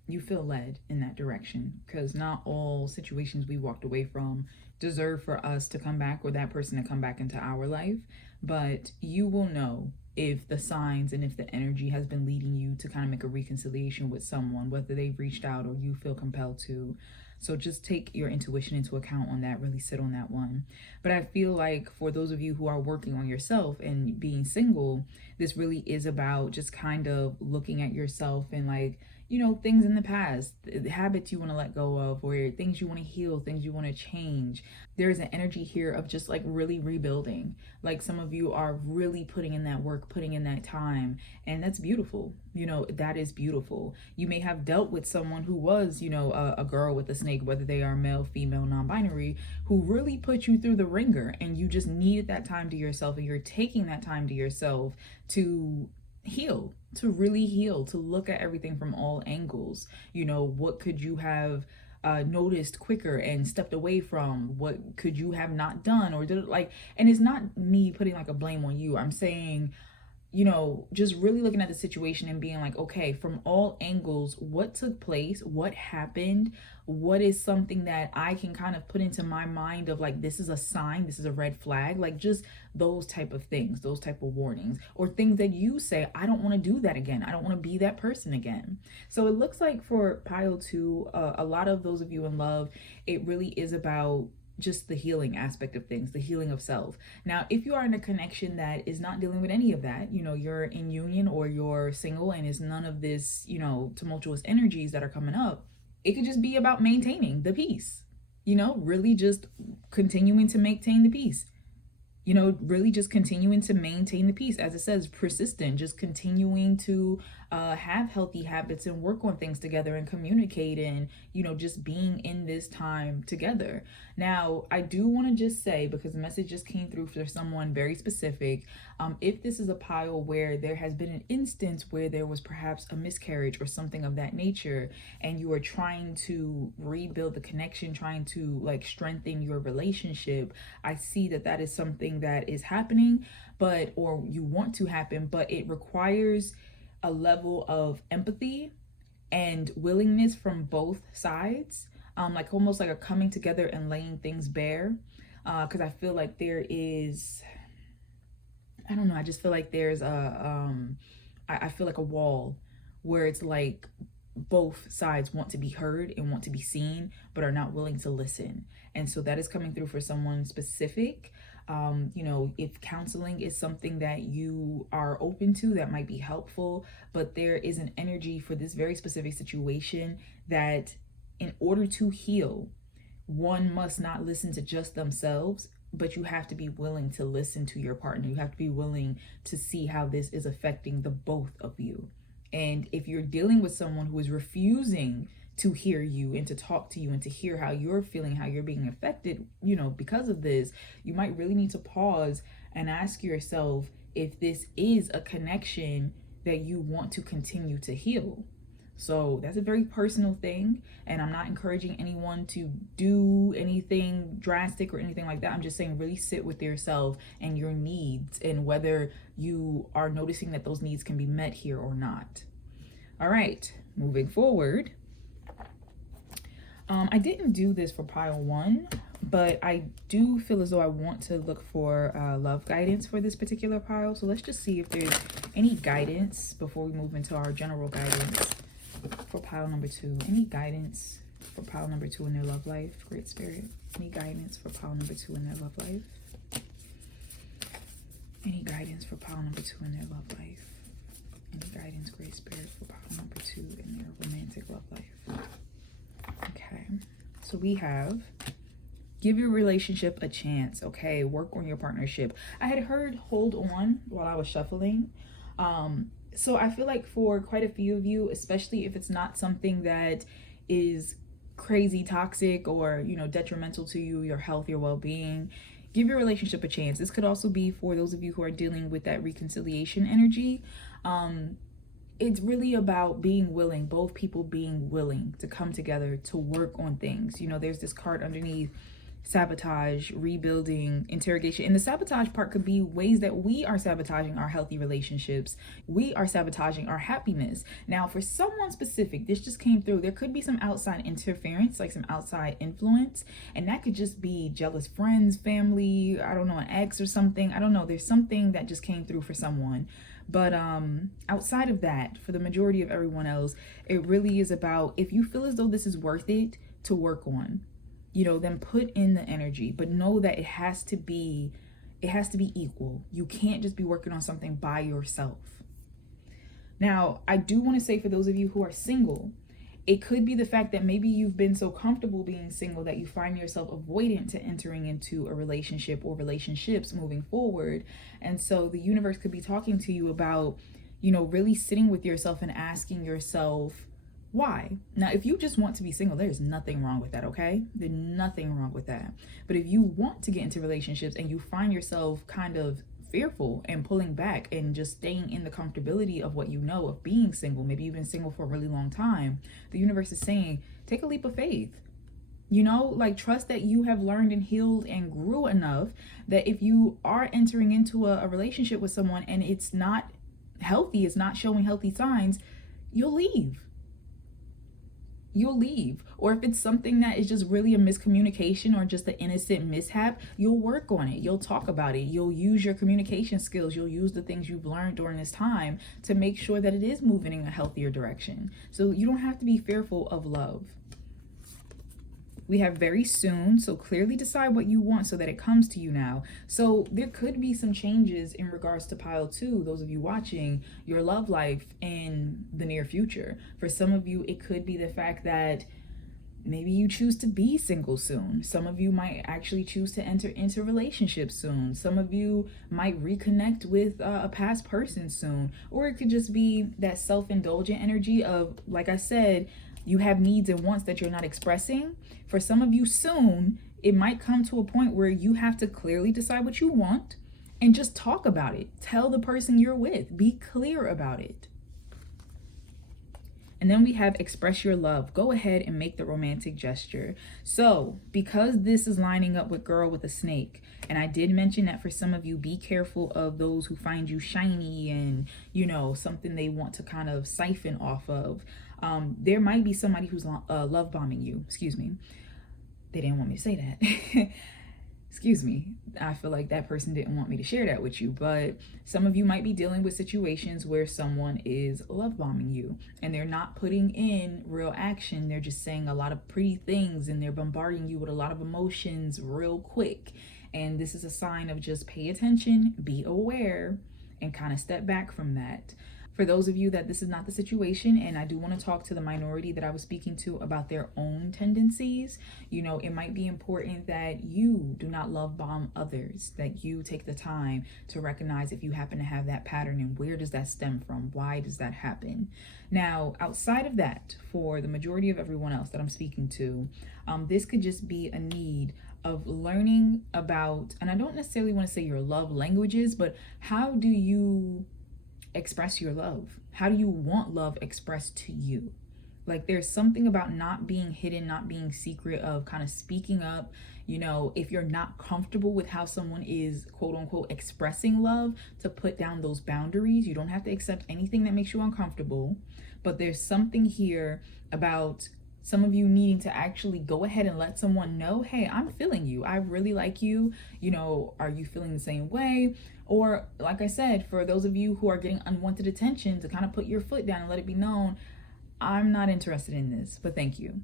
you feel led in that direction, because not all situations we walked away from deserve for us to come back or that person to come back into our life. But you will know if the signs and if the energy has been leading you to kind of make a reconciliation with someone, whether they've reached out or you feel compelled to. So just take your intuition into account on that, really sit on that one. But I feel like for those of you who are working on yourself and being single, this really is about just kind of looking at yourself and like, things in the past, the habits you want to let go of, or things you want to heal, things you want to change. There's an energy here of just like really rebuilding. Like some of you are really putting in that work, putting in that time, and that's beautiful. That is beautiful. You may have dealt with someone who was, a girl with a snake, whether they are male, female, non-binary, who really put you through the ringer, and you just needed that time to yourself, and you're taking that time to yourself to heal, to really heal, to look at everything from all angles. What could you have noticed quicker and stepped away from? What could you have not done or did it like? And it's not me putting like a blame on you. I'm saying, just really looking at the situation and being like, okay, from all angles, what took place, what happened, what is something that I can kind of put into my mind of like, this is a sign, this is a red flag, like just those type of things, those type of warnings, or things that you say, I don't want to do that again. I don't want to be that person again. So it looks like for pile 2, a lot of those of you in love, it really is about just the healing aspect of things, the healing of self. Now, if you are in a connection that is not dealing with any of that, you're in union or you're single and is none of this, tumultuous energies that are coming up, it could just be about maintaining the peace, really just continuing to maintain the peace. Really just continuing to maintain the peace, as it says, persistent, just continuing to have healthy habits and work on things together and communicate and, just being in this time together. Now, I do want to just say, because the message just came through for someone very specific, if this is a pile where there has been an instance where there was perhaps a miscarriage or something of that nature, and you are trying to rebuild the connection, trying to like strengthen your relationship, I see that is something that is happening, or you want to happen, but it requires a level of empathy and willingness from both sides, like almost like a coming together and laying things bare, because I feel like there is, I don't know, I just feel like there's I feel like a wall where it's like both sides want to be heard and want to be seen, but are not willing to listen. And so that is coming through for someone specific. If counseling is something that you are open to, that might be helpful, but there is an energy for this very specific situation that in order to heal, one must not listen to just themselves, but you have to be willing to listen to your partner. You have to be willing to see how this is affecting the both of you. And if you're dealing with someone who is refusing to hear you and to talk to you and to hear how you're feeling, how you're being affected, because of this. You might really need to pause and ask yourself if this is a connection that you want to continue to heal. So that's a very personal thing, and I'm not encouraging anyone to do anything drastic or anything like that. I'm just saying really sit with yourself and your needs and whether you are noticing that those needs can be met here or not. All right, moving forward. I didn't do this for pile 1, but I do feel as though I want to look for love guidance for this particular pile. So let's just see if there's any guidance before we move into our general guidance for pile number 2. Any guidance for pile number 2 in their love life, Great Spirit? Any guidance for pile number 2 in their love life? Any guidance for pile number 2 in their love life? Any guidance, Great Spirit, for pile number 2 in their romantic love life? Okay, so we have give your relationship a chance. Okay, work on your partnership. I had heard hold on while I was shuffling. So I feel like for quite a few of you, especially if it's not something that is crazy toxic or, detrimental to you, your health, your well-being, give your relationship a chance. This could also be for those of you who are dealing with that reconciliation energy. It's really about being willing, both people being willing to come together to work on things. There's this card underneath: sabotage, rebuilding, interrogation. And the sabotage part could be ways that we are sabotaging our healthy relationships. We are sabotaging our happiness. Now, for someone specific, this just came through. There could be some outside interference, like some outside influence. And that could just be jealous friends, family, I don't know, an ex or something. I don't know. There's something that just came through for someone. But outside of that, for the majority of everyone else, it really is about, if you feel as though this is worth it to work on, then put in the energy, but know that it has to be equal. You can't just be working on something by yourself. Now, I do want to say, for those of you who are single, it could be the fact that maybe you've been so comfortable being single that you find yourself avoidant to entering into a relationship or relationships moving forward. And so the universe could be talking to you about, really sitting with yourself and asking yourself, why? Now, if you just want to be single, there's nothing wrong with that, okay? There's nothing wrong with that. But if you want to get into relationships and you find yourself kind of fearful and pulling back and just staying in the comfortability of what of being single, maybe you've been single for a really long time, the universe is saying, take a leap of faith. Trust that you have learned and healed and grew enough that if you are entering into a relationship with someone and it's not healthy, it's not showing healthy signs, you'll leave. Or if it's something that is just really a miscommunication or just an innocent mishap, you'll work on it. You'll talk about it. You'll use your communication skills. You'll use the things you've learned during this time to make sure that it is moving in a healthier direction. So you don't have to be fearful of love. We have very soon, so clearly decide what you want so that it comes to you now. So there could be some changes in regards to pile 2, those of you watching, your love life in the near future. For some of you, it could be the fact that maybe you choose to be single soon. Some of you might actually choose to enter into relationships soon. Some of you might reconnect with a past person soon. Or it could just be that self-indulgent energy of, like I said, you have needs and wants that you're not expressing. For some of you soon, it might come to a point where you have to clearly decide what you want and just talk about it. Tell the person you're with. Be clear about it. And then we have express your love. Go ahead and make the romantic gesture. So because this is lining up with girl with a snake, and I did mention that for some of you, be careful of those who find you shiny and, something they want to kind of siphon off of. There might be somebody who's love bombing you. Excuse me. They didn't want me to say that. Excuse me. I feel like that person didn't want me to share that with you, but some of you might be dealing with situations where someone is love bombing you and they're not putting in real action. They're just saying a lot of pretty things and they're bombarding you with a lot of emotions real quick. And this is a sign of just pay attention, be aware, and kind of step back from that. For those of you that this is not the situation, and I do want to talk to the minority that I was speaking to about their own tendencies, you know, it might be important that you do not love bomb others, that you take the time to recognize if you happen to have that pattern and where does that stem from? Why does that happen? Now, outside of that, for the majority of everyone else that I'm speaking to, this could just be a need of learning about, and I don't necessarily want to say your love languages, but how do you express your love? How do you want love expressed to you? Like, there's something about not being hidden, not being secret, of kind of speaking up. You know, if you're not comfortable with how someone is quote unquote expressing love, to put down those boundaries. You don't have to accept anything that makes you uncomfortable, but there's something here about some of you needing to actually go ahead and let someone know, hey, I'm feeling you. I really like you. You know, are you feeling the same way? Or, like I said, for those of you who are getting unwanted attention, to kind of put your foot down and let it be known, I'm not interested in this, but thank you.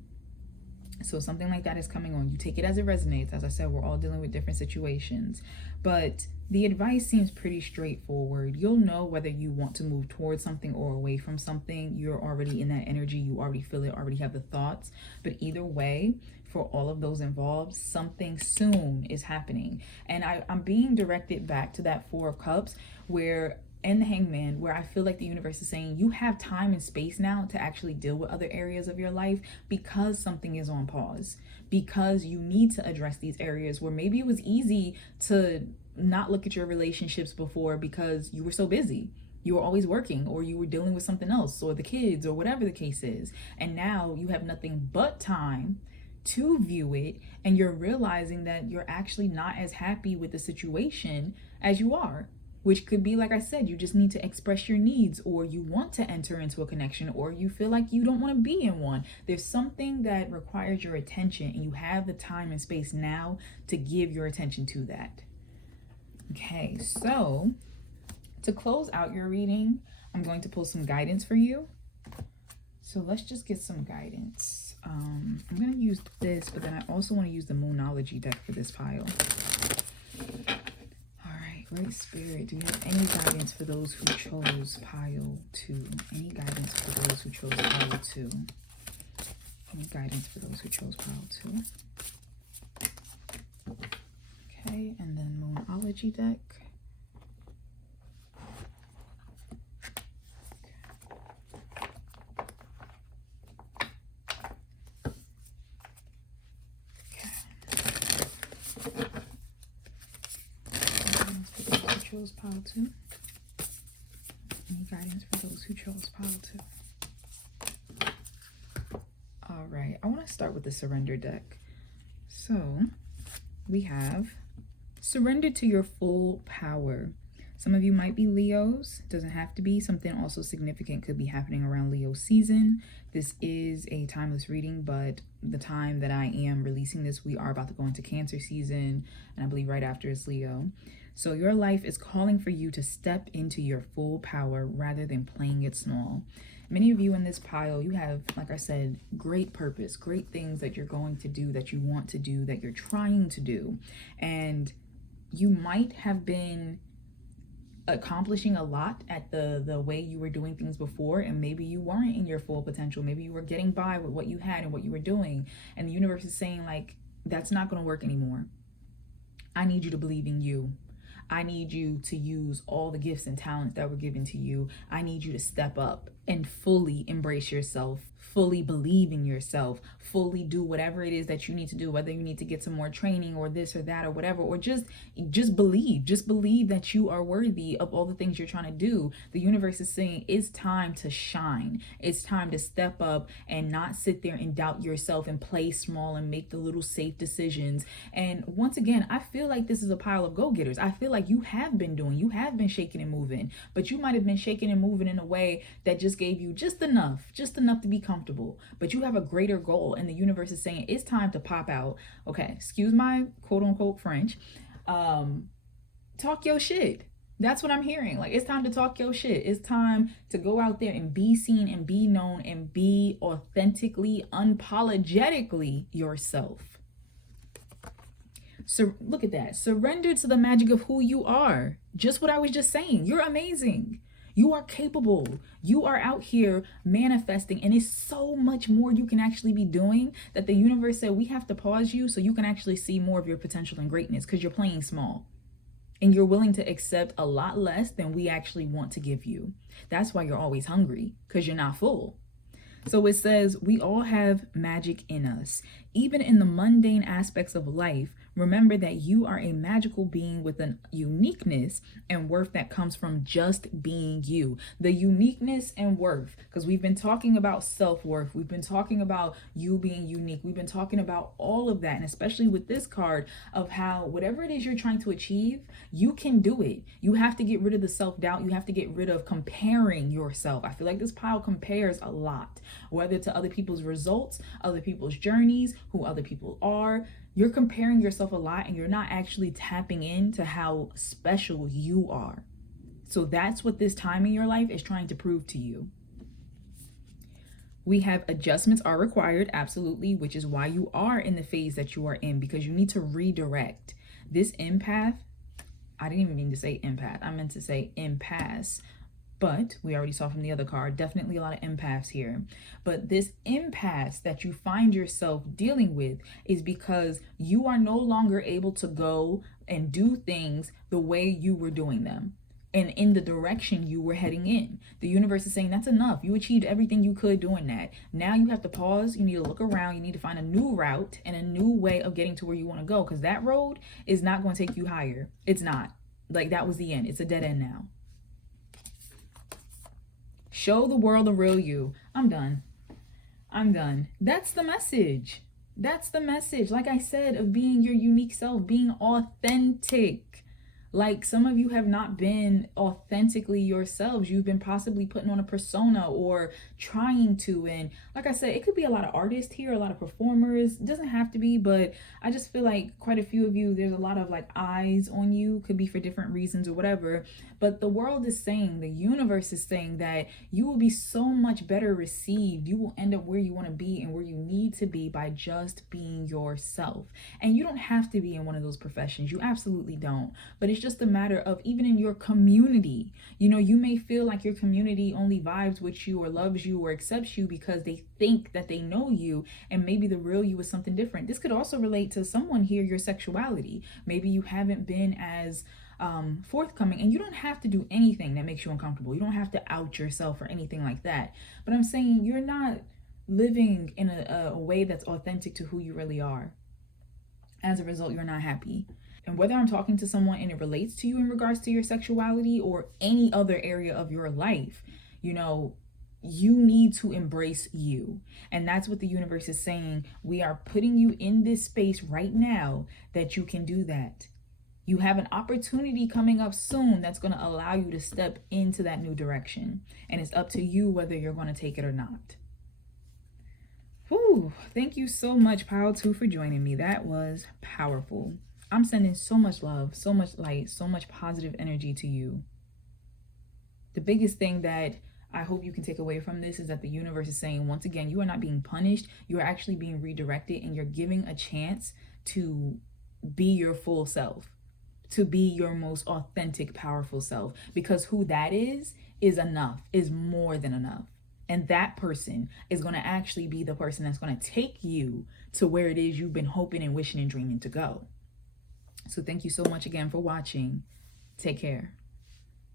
So something like that is coming on. You take it as it resonates. As I said, we're all dealing with different situations, but the advice seems pretty straightforward. You'll know whether you want to move towards something or away from something. You're already in that energy. You already feel it, already have the thoughts. But either way, for all of those involved, something soon is happening. And I'm being directed back to that Four of Cups, where and the Hangman, where I feel like the universe is saying you have time and space now to actually deal with other areas of your life, because something is on pause, because you need to address these areas where maybe it was easy to not look at your relationships before because you were so busy. You were always working, or you were dealing with something else, or the kids, or whatever the case is. And now you have nothing but time to view it, and you're realizing that you're actually not as happy with the situation as you are. Which could be, like I said, you just need to express your needs, or you want to enter into a connection, or you feel like you don't want to be in one. There's something that requires your attention, and you have the time and space now to give your attention to that. Okay, so to close out your reading, I'm going to pull some guidance for you. So let's just get some guidance. I'm going to use this, but then I also want to use the Moonology deck for this pile. Great Spirit, do you have any guidance for those who chose pile 2? Any guidance for those who chose pile 2? Any guidance for those who chose pile 2? Okay, and then Moonology deck. Chose pile 2. Any guidance for those who chose pile 2? All right, I want to start with the Surrender deck. So we have surrender to your full power. Some of you might be Leos. Doesn't have to be. Something also significant could be happening around Leo season. This is a timeless reading, but the time that I am releasing this, we are about to go into Cancer season, and I believe right after is Leo. So your life is calling for you to step into your full power rather than playing it small. Many of you in this pile, you have, like I said, great purpose, great things that you're going to do, that you want to do, that you're trying to do. And you might have been accomplishing a lot at the way you were doing things before, and maybe you weren't in your full potential. Maybe you were getting by with what you had and what you were doing. And the universe is saying, like, that's not going to work anymore. I need you to believe in you. I need you to use all the gifts and talents that were given to you. I need you to step up and fully embrace yourself, fully believe in yourself, fully do whatever it is that you need to do, whether you need to get some more training or this or that or whatever, or just believe that you are worthy of all the things you're trying to do. The universe is saying it's time to shine. It's time to step up and not sit there and doubt yourself and play small and make the little safe decisions. And once again, I feel like this is a pile of go-getters. I feel like you have been shaking and moving, but you might have been shaking and moving in a way that just gave you just enough to be comfortable. But you have a greater goal, and the universe is saying it's time to pop out. Okay, excuse my quote unquote French. Talk your shit. That's what I'm hearing. Like, it's time to talk your shit. It's time to go out there and be seen and be known and be authentically, unapologetically yourself. So look at that. Surrender to the magic of who you are. Just what I was just saying. You're amazing. You are capable. You are out here manifesting, and it's so much more you can actually be doing that the universe said we have to pause you so you can actually see more of your potential and greatness, because you're playing small and you're willing to accept a lot less than we actually want to give you. That's why you're always hungry, because you're not full. So it says we all have magic in us. Even in the mundane aspects of life, remember that you are a magical being with a uniqueness and worth that comes from just being you. The uniqueness and worth, because we've been talking about self-worth. We've been talking about you being unique. We've been talking about all of that, and especially with this card of how whatever it is you're trying to achieve, you can do it. You have to get rid of the self-doubt. You have to get rid of comparing yourself. I feel like this pile compares a lot, whether to other people's results, other people's journeys, who other people are. You're comparing yourself a lot, and you're not actually tapping into how special you are. So that's what this time in your life is trying to prove to you. We have adjustments are required, absolutely, which is why you are in the phase that you are in, because you need to redirect. This empath, I didn't even mean to say empath, I meant to say impasse. But we already saw from the other card, definitely a lot of empaths here. But this impasse that you find yourself dealing with is because you are no longer able to go and do things the way you were doing them and in the direction you were heading in. The universe is saying that's enough. You achieved everything you could doing that. Now you have to pause. You need to look around. You need to find a new route and a new way of getting to where you want to go, because that road is not going to take you higher. It's not. Like, that was the end. It's a dead end now. Show the world the real you. I'm done. That's the message. That's the message. Like I said, of being your unique self, being authentic. Like, some of you have not been authentically yourselves. You've been possibly putting on a persona or trying to. And like I said, it could be a lot of artists here, a lot of performers. It doesn't have to be, but I just feel like quite a few of you, there's a lot of like eyes on you. Could be for different reasons or whatever. But the world is saying, the universe is saying that you will be so much better received. You will end up where you want to be and where you need to be by just being yourself. And you don't have to be in one of those professions. You absolutely don't. But it's just a matter of, even in your community, you know, you may feel like your community only vibes with you or loves you or accepts you because they think that they know you, and maybe the real you is something different. This could also relate to someone here, your sexuality. Maybe you haven't been as forthcoming, and you don't have to do anything that makes you uncomfortable. You don't have to out yourself or anything like that. But I'm saying you're not living in a way that's authentic to who you really are. As a result, you're not happy. And whether I'm talking to someone and it relates to you in regards to your sexuality or any other area of your life, you know, you need to embrace you. And that's what the universe is saying. We are putting you in this space right now that you can do that. You have an opportunity coming up soon that's going to allow you to step into that new direction. And it's up to you whether you're going to take it or not. Whew, thank you so much, Pile 2, for joining me. That was powerful. I'm sending so much love, so much light, so much positive energy to you. The biggest thing that I hope you can take away from this is that the universe is saying, once again, you are not being punished. You are actually being redirected, and you're giving a chance to be your full self, to be your most authentic, powerful self, because who that is enough, is more than enough. And that person is going to actually be the person that's going to take you to where it is you've been hoping and wishing and dreaming to go. So thank you so much again for watching. Take care.